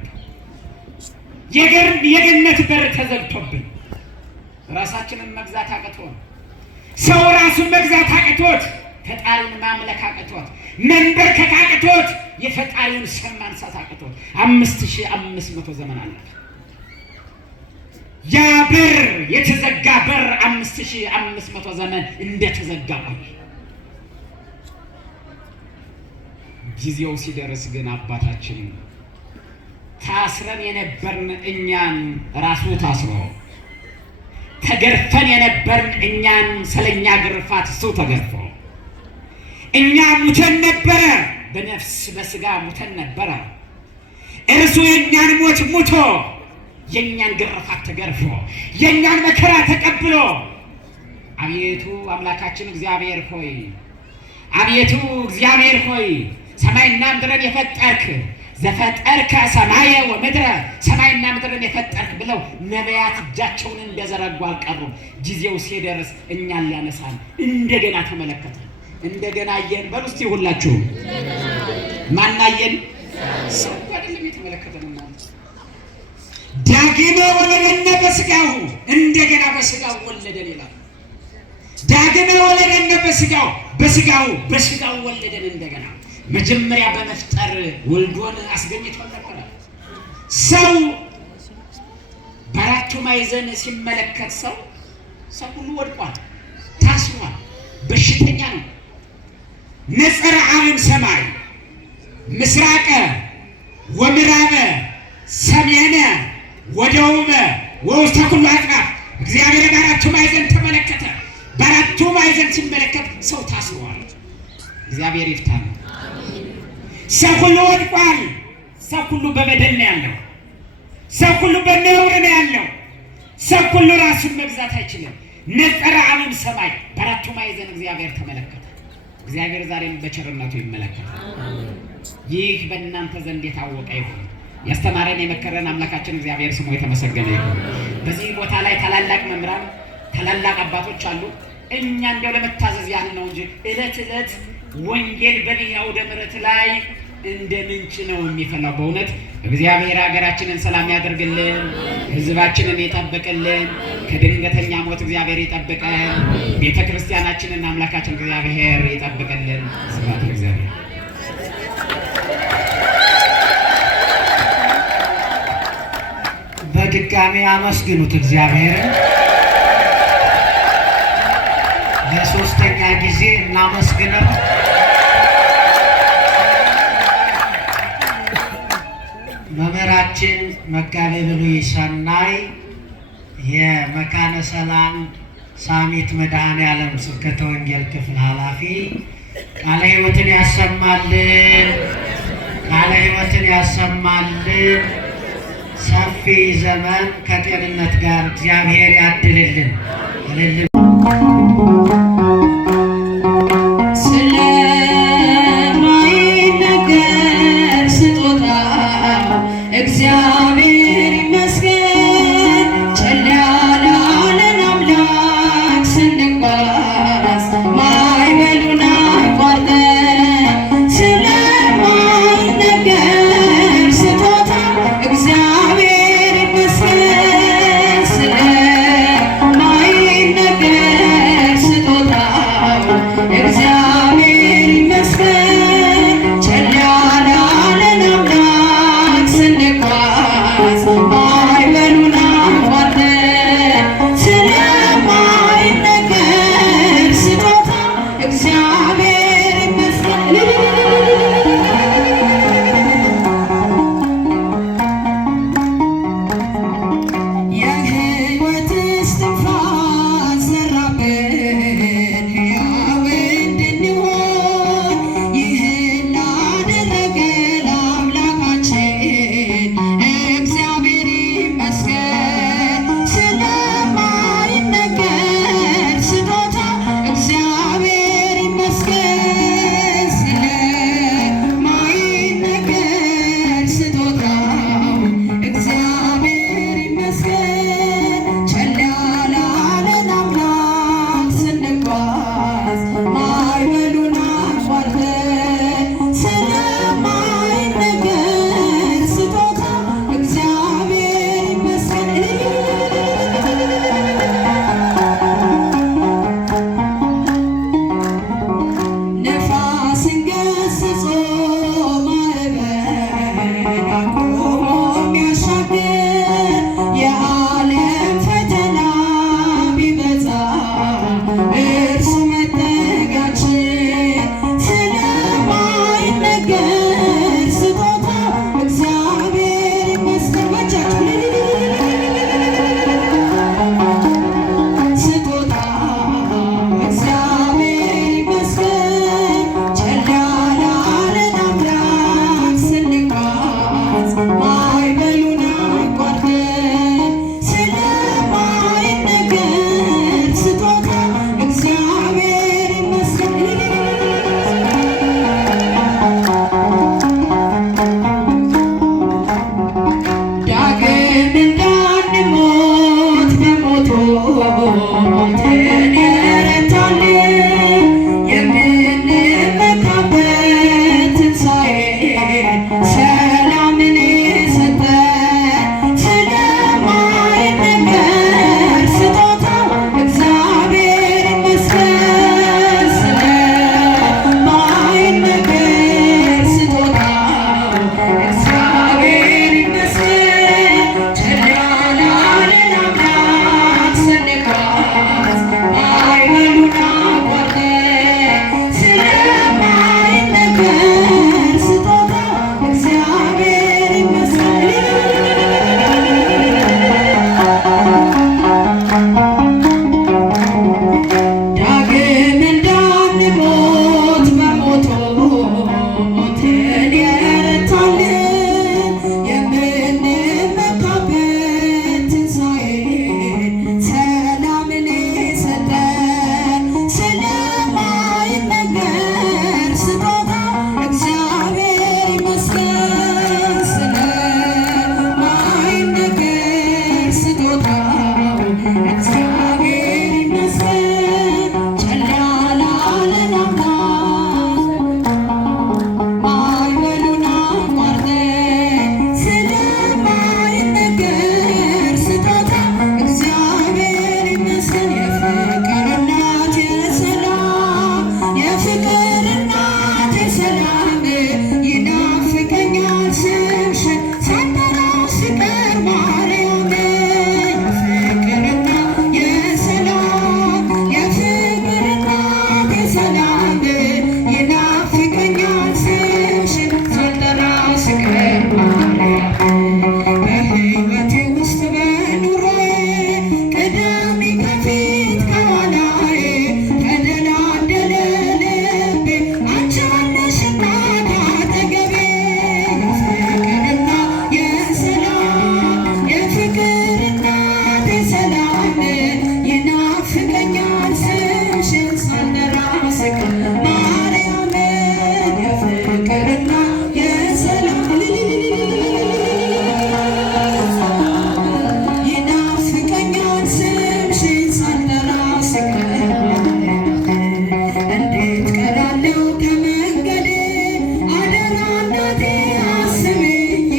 የገነት በር ተዘግቶብን ራሳችንን መግዛት አቅቶን ሰው ራሱን መግዛት አቅቶት ፈጣሪውን ማምለክ አቅቶት መንበርከክ አቅቶት የፈጣሪውን ስም ማንሳት አቅቶት 5500 ዘመን አለፈ። ያ በር የተዘጋ በር 5500 ዘመን እንደተዘጋ ቆየ። ጊዜው ሲደርስ ግን አባታችን ታስረን የነበርን እኛን ራሱ ታስሮ ተገርፈን የነበርን እኛን ስለኛ ግርፋት እሱ ተገርፎ እኛ ሙተን ነበረ፣ በነፍስ በስጋ ሙተን ነበረ። እርሱ የኛን ሞት ሙቶ የኛን ግርፋት ተገርፎ የኛን መከራ ተቀብሎ አቤቱ አምላካችን እግዚአብሔር ሆይ አቤቱ እግዚአብሔር ሆይ ሰማይና ምድርን የፈጠርክ ዘፈጠርከ ሰማየ ወምድረ ሰማይና ምድርን የፈጠርክ ብለው ነቢያት እጃቸውን እንደዘረጉ አልቀሩም። ጊዜው ሲደርስ እኛን ሊያነሳን እንደገና ተመለከተ። እንደገና አየን በሉ እስቲ ሁላችሁ። ማን አየን? ሰው አይደለም የተመለከተን ማለት ዳግመ ወለደነ በስጋው እንደገና በስጋው ወለደን ይላል። ዳግም ወለደን በስጋው ወለደን እንደገና። መጀመሪያ በመፍጠር ወልዶን አስገኝቶን ነበር። ሰው በአራቱ ማዕዘን ሲመለከት ሰው ሁሉ ወድቋል፣ ታስሯል፣ በሽተኛ ነው። ነጸረ ዓለም ሰማይ ምስራቀ ወምዕራበ ሰሜነ ወደቡበ ወውስተ ኩሉ አጽናፍ እግዚአብሔር በአራቱ ማዕዘን ተመለከተ። በአራቱ ማዕዘን ሲመለከት ሰው ታስሯል። እግዚአብሔር ይፍታን። ሰው ሁሉ ወድቋል። ሰው ሁሉ በበደል ነው ያለው። ሰው ሁሉ በነውር ነው ያለው። ሰው ሁሉ ራሱን መግዛት አይችልም። ነጸረ ዓለም ሰማይ በአራቱ ማዕዘን እግዚአብሔር ተመለከተ። እግዚአብሔር ዛሬም በቸርነቱ ይመለከታል። ይህ በእናንተ ዘንድ የታወቀ ይሁን። ያስተማረን የመከረን አምላካችን እግዚአብሔር ስሙ የተመሰገነ ይሁን። በዚህ ቦታ ላይ ታላላቅ መምህራን ታላላቅ አባቶች አሉ። እኛ እንደው ለመታዘዝ ያህል ነው እንጂ ዕለት ዕለት ወንጌል በዚህ አውደ ምሕረት ላይ እንደ ምንጭ ነው የሚፈላው። በእውነት እግዚአብሔር ሀገራችንን ሰላም ያደርግልን፣ ሕዝባችንን ይጠብቅልን፣ ከድንገተኛ ሞት እግዚአብሔር ይጠብቀን፣ ቤተ ክርስቲያናችንን አምላካችን እግዚአብሔር ይጠብቅልን። ስብሐት ለእግዚአብሔር። በድጋሚ አመስግኑት እግዚአብሔርን። ለሶስተኛ ጊዜ እናመስግነው። መምህራችን መጋቤ ብሉይ ሰናይ የመካነ ሰላም ሳሚት መድኃኔዓለም ስብከተ ወንጌል ክፍል ኃላፊ ቃለ ሕይወትን ያሰማልን፣ ቃለ ሕይወትን ያሰማልን። ሰፊ ዘመን ከጤንነት ጋር እግዚአብሔር ያድልልን። እግዚአብሔር ይመስገን ቸል ያላለን አምላክ ስንጓዝ ማዕበሉን አቋርጠን ስለማይነገር ስጦታ እግዚአብሔር ይመስገን ስለማይነገር ስጦታው እግዚአብሔር ይመስገን ቸል ያላለን አምላክ ስንጓዝ ማዕበሉን አቋርጠን ስለማይነገር ስጦታ እግዚአብሔር ይመስገን። የሕይወት እስትንፋስ ዘራብን ሕያው እንድንሆን ይህን ላደረገ ለአምላካችን እግዚአብሔር ይመስገን። ስለማይነገር ስጦታ እግዚአብሔር ይመስገን። ስለማይነገር ስጦታው እግዚአብሔር ይመስገን። ቸል ያላለን አምላክ ስንጓዝ ማዕበሉን አቋርጠን ስለማይነገር ስጦታ እግዚአብሔር ይመስገን። ነፋስን ገስጾ ማዕበል አቁሞ የሚያሻግር የዓለም ፈተና ቢበዛ እርሱ መጠጊያችን። ስለማይነገር ስጦታ እግዚአብሔር ይመስገን። ስጦታ እግዚአብሔር ይመስገን። ቸል ያላለን አምላክ ስንጓዝ በሕይወቴ ውስጥ በኑሮዬ ቀዳሚ ከፊት ከኋላዬ ተደላደለ ልቤ አንቺ አለሽና ካጠገቤ የፍቅርና የሰላም የፍቅር እናቴ ሰላም ይናፍቀኛል ስምሽን ሳልጠራ ስቀር ማርያም የፍቅርና የሰላም ይናፍቀኛል ስምሽን ሳልጠራ ስቀር እንዴት ቀራለሁ ከመንገዴ አደራ እናቴ አስብኝ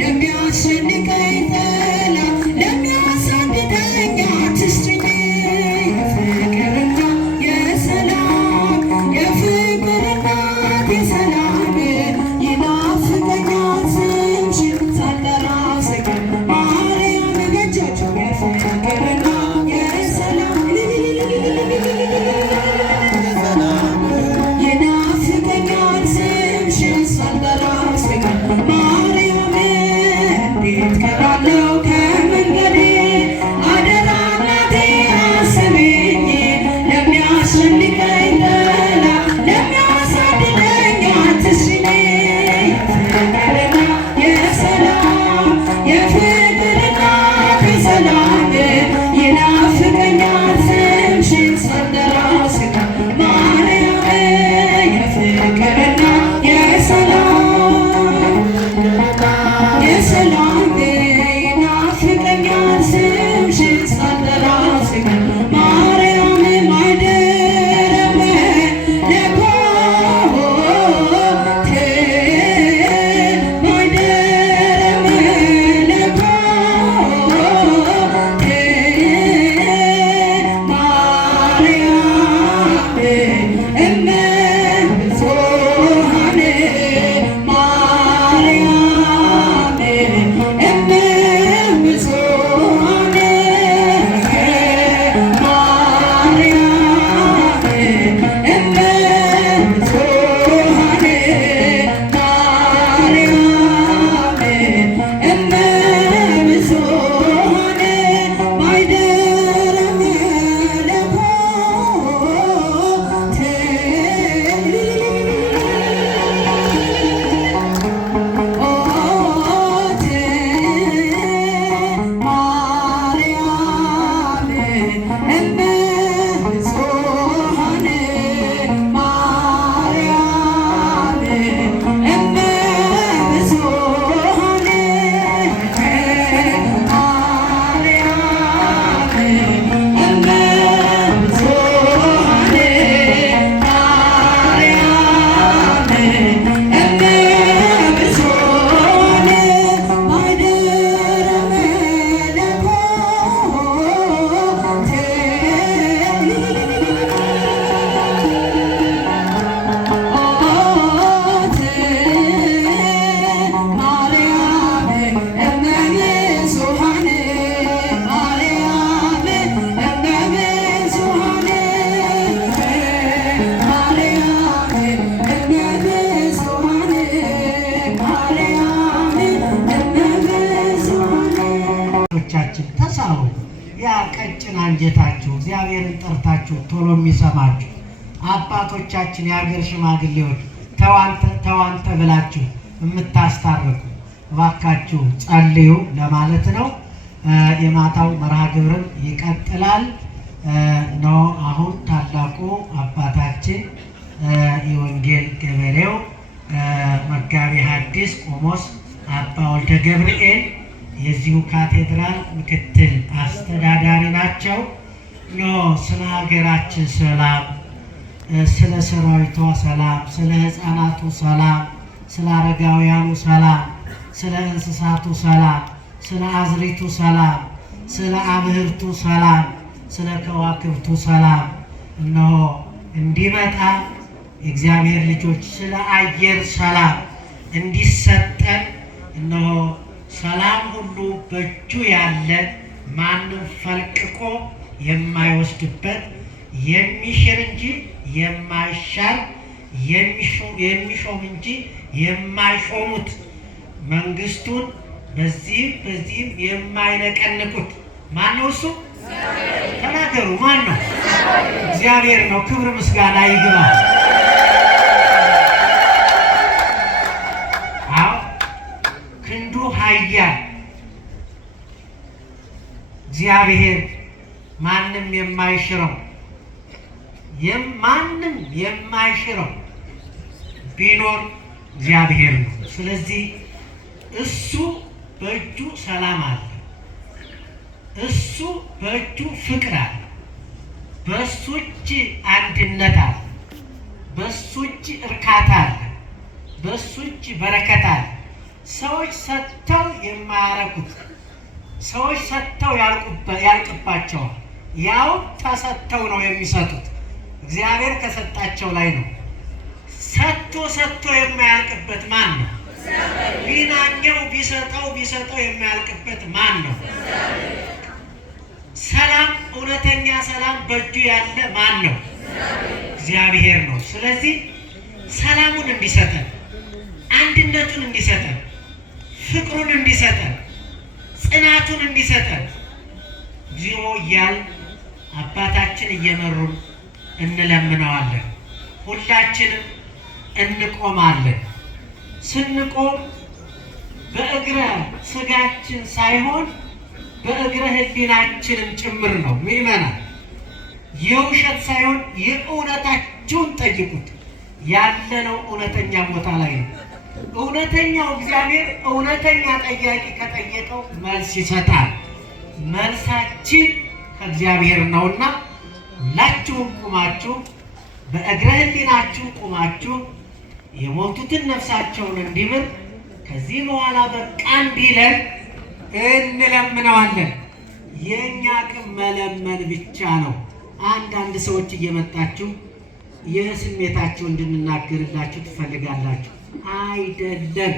ለሚያስጨንቀኝ ጠላት ለሚያሳድደኝ አትስጭኝ የፍቅርና የሰላም የፍቅር እናቴ ሰላም ይናፍቀኛል ስምሽን ሳልጠራ ስቀር ማርያም በእጃችሁ የፍቅርና የሰላም ይናፍቀኛል ስምሽን ሳልጠራ ስቀር ማርያም እንዴት ቀራለሁ ከመንገዴ አደራ እናቴ አስብኝ ለሚያስጨንቀኝ ጠላት ለሚያሳድደኝ አትስጭኝ የፍቅርና የሰላም የፍቅር እናቴ ሰላም ይናፍቀኛል ስምሽን ሳልጠራ ስቀር ማርያም የፍቅርና የሰላም ይናፍቀኛል ስምሽን ሳልጠራ ስቀር ማርያም ማይደረ መለኮት ማይደረ መለኮት ማርያም እመ ብዙኃን ማርያም እመ ብዙኃን ማርያም እመ ብዙኃን ማርያም እመ ብዙኃን ማይደረ ቻችን ተሳሉ ያ ቀጭን አንጀታችሁ እግዚአብሔርን ጠርታችሁ ቶሎ የሚሰማችሁ አባቶቻችን የሀገር ሽማግሌዎች ተዋንተ ብላችሁ የምታስታርቁ እባካችሁ ጸልዩ ለማለት ነው። የማታው መርሃ ግብርም ይቀጥላል ነው። አሁን ታላቁ አባታችን የወንጌል ገበሬው መጋቤ ሐዲስ ቆሞስ አባ ወልደ ገብርኤል የዚሁ ካቴድራል ምክትል አስተዳዳሪ ናቸው። ስለ ሀገራችን ሰላም፣ ስለ ሰራዊቷ ሰላም፣ ስለ ሕፃናቱ ሰላም፣ ስለ አረጋውያኑ ሰላም፣ ስለ እንስሳቱ ሰላም፣ ስለ አዝሪቱ ሰላም፣ ስለ አብህርቱ ሰላም፣ ስለ ከዋክብቱ ሰላም እነሆ እንዲመጣ የእግዚአብሔር ልጆች ስለ አየር ሰላም እንዲሰጠን እነሆ ሰላም ሁሉ በእጁ ያለ ማንም ፈልቅቆ የማይወስድበት የሚሽር እንጂ የማይሻር የሚሾም እንጂ የማይሾሙት መንግስቱን በዚህም የማይነቀንቁት ማን ነው? እሱ ተናገሩ። ማን ነው? እግዚአብሔር ነው። ክብር ምስጋና ይግባ። አዎ ክንዱ ኃያል እግዚአብሔር ማንም የማይሽረው ማንም የማይሽረው ቢኖር እግዚአብሔር ነው። ስለዚህ እሱ በእጁ ሰላም አለ። እሱ በእጁ ፍቅር አለ። በእሱ እጅ አንድነት አለ። በእሱ እጅ እርካታ አለ። በእሱ እጅ በረከት አለ። ሰዎች ሰጥተው የማያረኩት፣ ሰዎች ሰጥተው ያልቅባቸዋል። ያው ተሰጥተው ነው የሚሰጡት። እግዚአብሔር ከሰጣቸው ላይ ነው። ሰጥቶ የማያልቅበት ማን ነው? ቢናኘው ቢሰጠው የማያልቅበት ማን ነው? ሰላም፣ እውነተኛ ሰላም በእጁ ያለ ማን ነው? እግዚአብሔር ነው። ስለዚህ ሰላሙን እንዲሰጠን፣ አንድነቱን እንዲሰጠን፣ ፍቅሩን እንዲሰጠን፣ ጽናቱን እንዲሰጠን እግዚኦ እያል አባታችን እየመሩን እንለምነዋለን። ሁላችንም እንቆማለን። ስንቆም በእግረ ስጋችን ሳይሆን በእግረ ሕሊናችንም ጭምር ነው። ምእመናን የውሸት ሳይሆን የእውነታችሁን ጠይቁት። ያለነው እውነተኛ ቦታ ላይ ነው። እውነተኛው እግዚአብሔር እውነተኛ ጠያቂ ከጠየቀው መልስ ይሰጣል። መልሳችን ከእግዚአብሔር ነውና ሁላችሁም ቁማችሁ በእግረ ሕሊናችሁ ቁማችሁ የሞቱትን ነፍሳቸውን እንዲምር ከዚህ በኋላ በቃ እንዲለን እንለምነዋለን። የእኛ አቅም መለመን ብቻ ነው። አንዳንድ ሰዎች እየመጣችሁ የስሜታችሁ እንድንናገርላችሁ ትፈልጋላችሁ። አይደለም።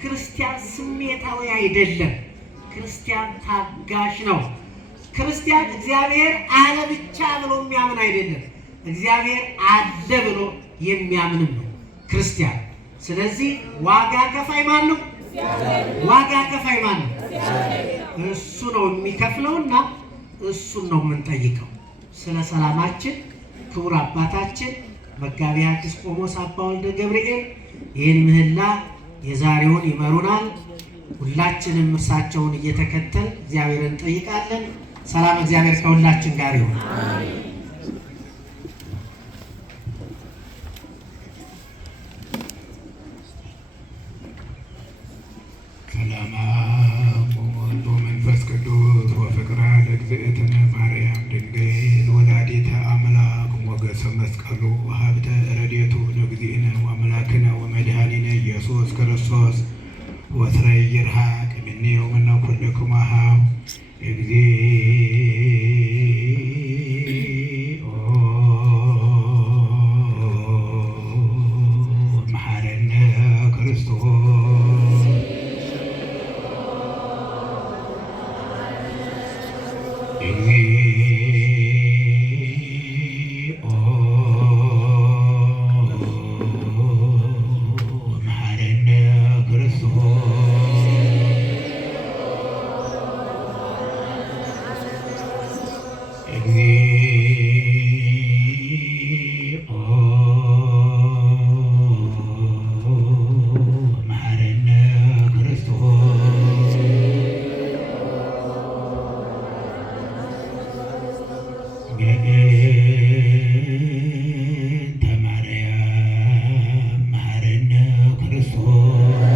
ክርስቲያን ስሜታዊ አይደለም። ክርስቲያን ታጋሽ ነው። ክርስቲያን እግዚአብሔር አለ ብቻ ብሎ የሚያምን አይደለም። እግዚአብሔር አለ ብሎ የሚያምንም ነው ክርስቲያን። ስለዚህ ዋጋ ከፋይ ማን ነው? ዋጋ ከፋይ ማን ነው? እሱ ነው የሚከፍለውና እሱን ነው የምንጠይቀው። ስለ ሰላማችን ክቡር አባታችን መጋቤ ሐዲስ ቆሞስ አባ ወልደ ገብርኤል ይህን ምህላ የዛሬውን ይመሩናል። ሁላችንም እርሳቸውን እየተከተል እግዚአብሔርን እንጠይቃለን። ሰላም እግዚአብሔር ከሁላችን ጋር ይሁን። ሰላም ወወልድ ወመንፈስ ቅዱስ ወፍቅረ ለእግዝእትነ ማርያም ድንግል ወላዲተ አምላክ ሞገሰ መስቀሉ ሀብተ ረድኤቱ ለእግዚእነ ወአምላክነ ወመድኃኒነ ኢየሱስ ክርስቶስ ወትረይ ይርሐቅ እምኔ ወምነ ኩልክሙ አኀው እግዚኦ መሐረነ ክርስቶስ እግዚኦ መሐረነ ክርስቶስ እግዚኦ መሐረነ ክርስቶስ በእንተ ማርያም መሐረነ ክርስቶስ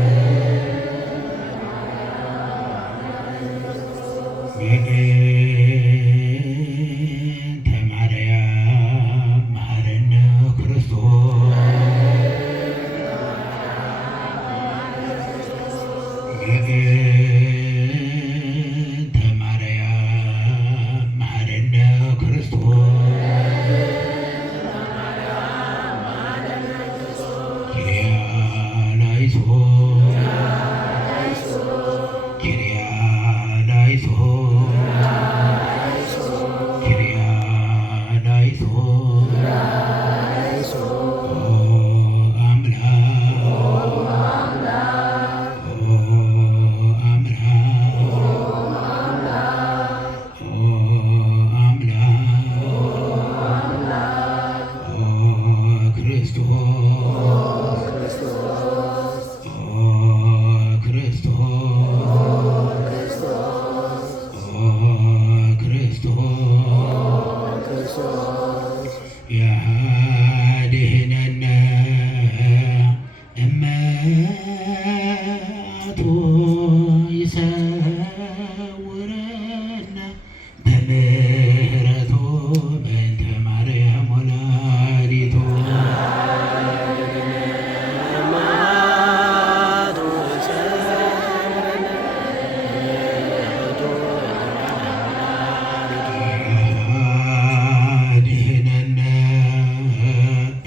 በእንተ ማርያም መሐረነ ክርስቶስ በእንተ ማርያም መሐረነ ክርስቶስ ኪርያላይሶን ይሰውረና በምሕረቱ በእንተ ማርያም ወላዲቱ አድኅነነ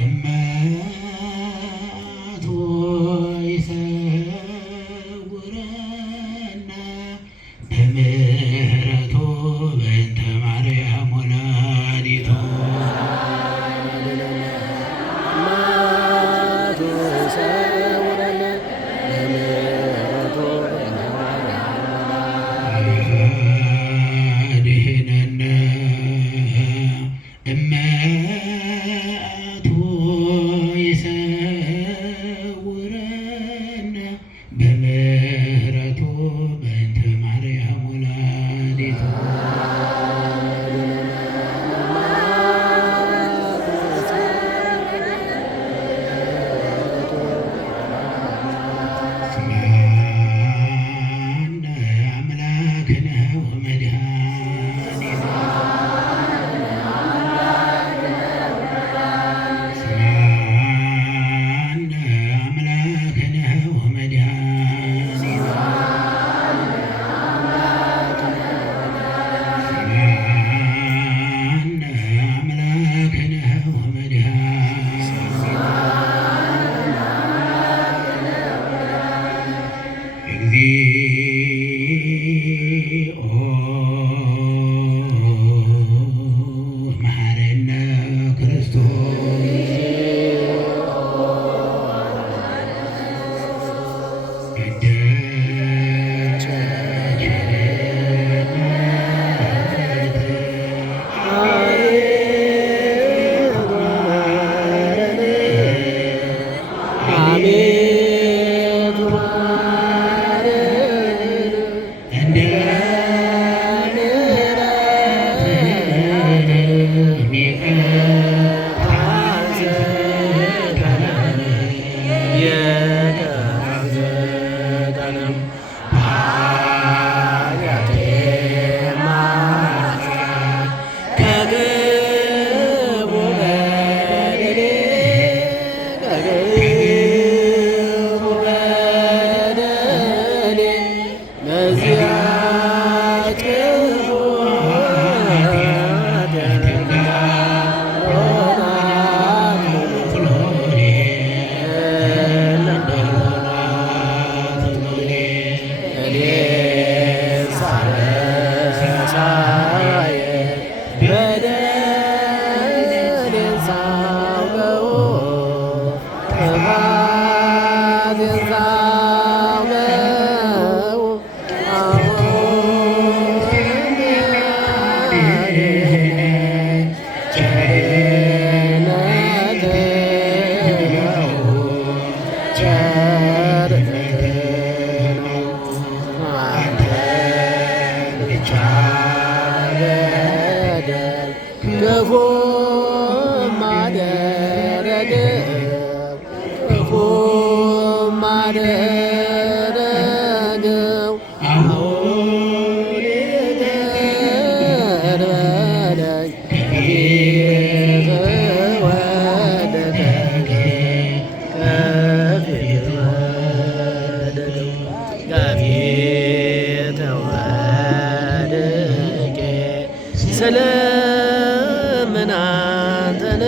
እመቱ ይሰውረና በምሕረቱ በእንተ ማርያም ወላዲቱ አድኅነነ እመቱ ይሰውረና በምሕረቱ በእንተ ማርያም ወላዲቱ ስምዐነ አምላክነ ወመድኃኒነ ስምዐነ አምላክነ ወመድኃኒነ ስምዐነ አምላክነ ወመድኃኒነ እግዚኦ መሐረነ ክርስቶስ እንደ ማደረገው አሁን ይቅር በለኝ ከፊት ወደቀ ከፊት ወደቀ ከፊት ወደቀ ስለምን አንተን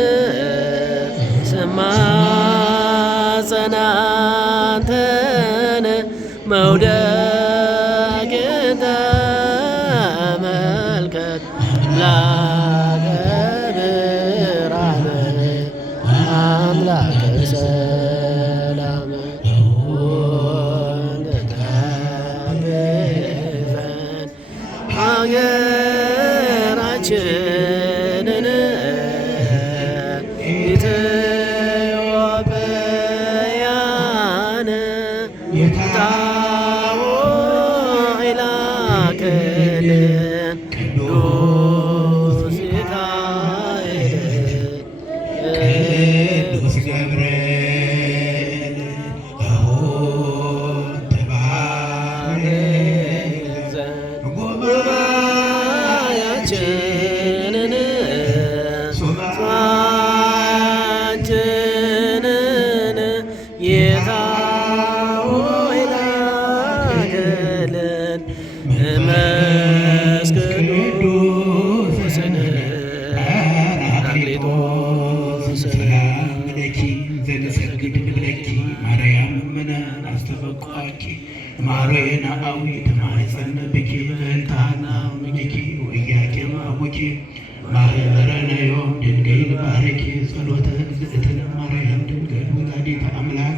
ስማጸን አንተን መውደቄን ተመልከት አምላከ ብርሃን አምላከ ሰላም ተጠብቀን ሀገራችንን ኢትዮጵያን ታቦይ ላክልን ቅዱስ ሚካኤል ቅዱስ ገብርኤል አሁን ተባረከ ታገለን መስቀል ቅዱስን አክሊጦስን ለኪ ዘንሰግድ ብለኪ ማርያም ምነን አስተበቋኪ ማርያና አዊ ተማይጸነ ብኪ እንታና ምልኪ ወያቄም አቡኪ ማህበረነ ዮም ድንግል ባረኪ ጸሎተ እግዝእትነ ማርያም ድንግል ወላዲተ አምላክ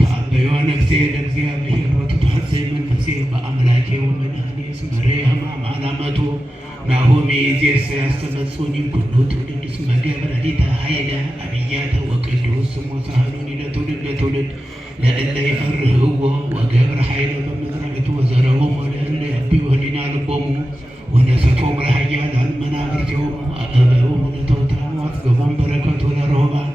ታበዮ ነፍሴ ለእግዚአብሔር ወትትሐሰይ መንፈሴ በአምላኬ ወመድኃኒቴ እስመ ርኅማ ማላመቱ ናሆሜ ዜሰ ያስተበጹኒ ኩሉ ትውልድ እስመ ገብረ ሊተ ኃይለ አብያተ ወቅዱስ ስሙ ሳህሉኒ ለትውልድ ለትውልድ ለእለ ይፈርህዎ ወገብረ ኃይለ በመዝራዕቱ ወዘረቦሙ ለእለ ያብዩ ህሊና ልቦሙ ወነሰቶሙ ለኃያላን መናብርቲሆሙ አእበዮሙ ለተውታን ወአጥገቦሙ በረከቱ ለርሁባን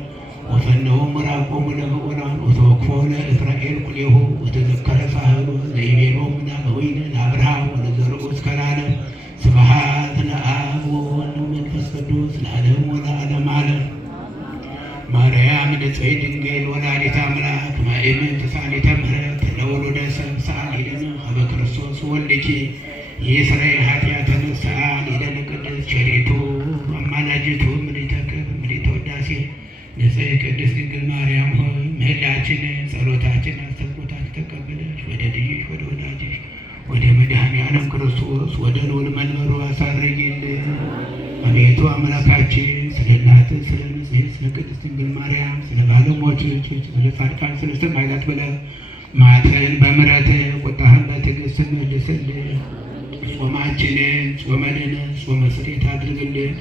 ወፈነዎሙ ምራቆሙ ለምዑራን ወተወክፎ ለእስራኤል ቁሌሁ ወተዘከረ ሳህሉ ዘይቤሎሙ ናበዊነ ለአብርሃም ወለዘርኡ እስከ ለዓለም ስብሐት ለአብ ወወልድ ወመንፈስ ቅዱስ ለዓለሙ ወለዓለመ ዓለም። ማርያም ንጽሕት ድንግል ወላዲተ አምላክ ማእመን ተሳሊተ ምሕረት ለወሉደ ሰብእ ሰአሊ ለነ ኀበ ክርስቶስ ወልድኪ ይስረይ ኃጢአተነ ሰአሊ ለነ ቅድስት ቸሪቱ አማላጅቱ ምልዕተ ክብር ምልዕተ ውዳሴ ንጽሕት ቅድስት ድንግል ማርያም ሆይ ምህላችንን ጸሎታችንን አስተስቦታችን ተቀብለሽ ወደ ልጅሽ ወደ ወዳጅሽ ወደ መድኃኔዓለም ክርስቶስ ወደ ልዑል መንበሩ አሳርጊልን። አቤቱ አምላካችን ስለ እናትህ ስለ ንጽሕት ስለ ቅድስት ድንግል ማርያም ስለ ባለሟሎችህ ስለ ጻድቃን ስለ ሰማዕታት ብለህ መዓትህን በምሕረትህ ቁጣህን በትዕግስት መልስልን። ጾማችንን ጾመ ድኅነት ጾመ ስርየት አድርግልን።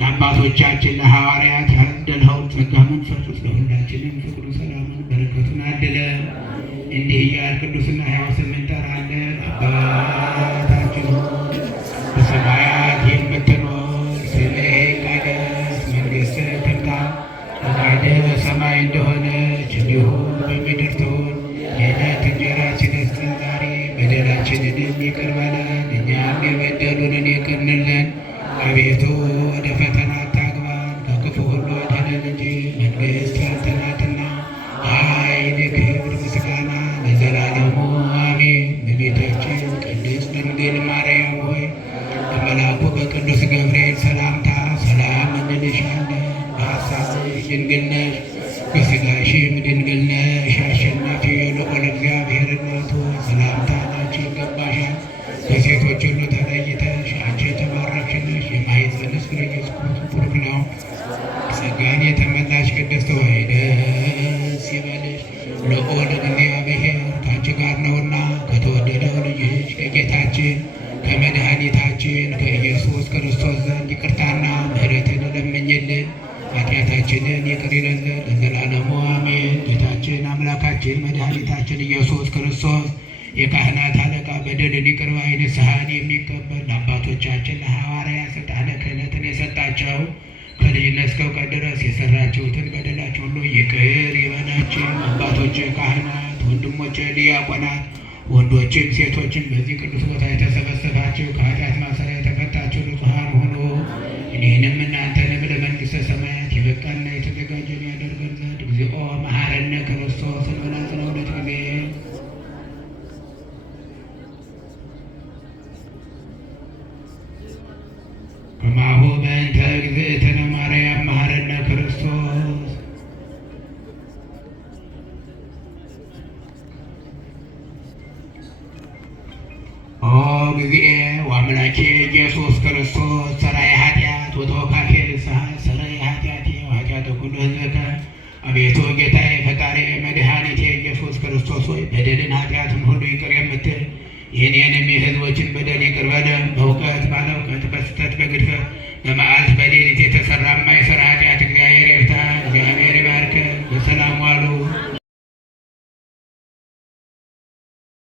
ለአባቶቻችን ለሐዋርያት ያደልኸውን ጸጋ መንፈስ ለሁላችንም ፍቅሩ ሰላሙን በረከቱን አድለን። እንዲህ እያል ቅዱስና ሕያው ስም እንጠራለን። አባታችን ሆይ በሰማያት የምትኖር ስምህ ይቀደስ፣ መንግሥትህ ትምጣ፣ ፈቃድህ በሰማይ እንደሆነች እንዲሁም በምድር ትሁን። የዕለት እንጀራችንን ስጠን ዛሬ፣ በደላችንንም ይቅር በለን እኛም የበደሉንን ይቅር እንበል። አቤቱ ወደ ፈተና አታግባን፣ ከክፉ ሁሉ አድነን እንጂ መንግሥት ያንተ ናትና ኃይል፣ ክብር፣ ምስጋና ለዘላለሙ አሜን። እመቤታችን ቅድስት ድንግል ማርያም ሆይ በመልአኩ በቅዱስ ገብርኤል ሰላምታ ሰላም እንልሻለን። በሐሳብሽ ድንግል ነሽ፣ በሥጋሽም ድንግል ነሽ። አሸናፊ የልዑል እግዚአብሔር እናቱ ሰላምታ ላንቺ ይገባሻል። ከሴቶች ሁሉ ተለይተሽ አንቺ የተባረክሽ ነሽ። የማኅፀንሽ ፍሬ ኢየሱስ ክርስቶስ ቡሩክ ነው። ጸጋን የተመላሽ ቅድስት ሆይ ደስ ይበልሽ፣ ልዑል እግዚአብሔር ከአንቺ ጋር ነውና ከተወደደው ልጅሽ ከጌታችን ከመድኃኒታችን ከኢየሱስ ክርስቶስ ዘንድ ይቅርታና ምሕረትን ለምኝልን ኃጢአታችንን ይቅር ይለን ዘንድ ለዘላለሙ አሜን። ጌታችን አምላካችን መድኃኒታችን ኢየሱስ ክርስቶስ የካህናት አለቃ በደልን ይቅር ባይ ንስሐን የሚቀበል ለአባቶቻችን ለሐዋርያት ሥልጣነ ክህነትን የሰጣቸው ከልጅነት እስከ እውቀት ድረስ የሰራችሁትን በደላችሁ ሁሉ ይቅር ይበላችሁ። አባቶች ካህናት፣ ወንድሞች ዲያቆናት፣ ወንዶችም ሴቶችም በዚህ ቅዱስ ቦታ የተሰበሰባችሁ ከኃጢአት ማሰሪያ የተፈታችሁ ንጹሐን ሆኖ እኔንም እናንተንም ለመንግሥተ ሰማያት የበቃና የተዘጋጀን ያደርገን ዘንድ እግዚኦ መሐረነ ክርስቶስ እንበላጽነ ሁለት ጊዜ ከማሁ በእንተ እግዝእትነ ማርያም መሐረነ ክርስቶስ። ኦ እግዚእ ወአምላኬ ኢየሱስ ክርስቶስ ሠራየ ኃጢአት ወተወካፌ ንስሐ ሠራየ ኃጢአቴ ወኃጢአተ ኩሉ ሕዝብከ። አቤቱ ጌታዬ ፈጣሪ መድኃኒቴ ኢየሱስ ክርስቶስ ሆይ በደልን ኃጢአትን ሁሉ ይቅር የምትል የእኔንም የሕዝቦችን በደል ይቅር በለን። በእውቀት ባለእውቀት በስህተት በግድፈት በመዓልት በሌሊት የተሰራ የማይሰራ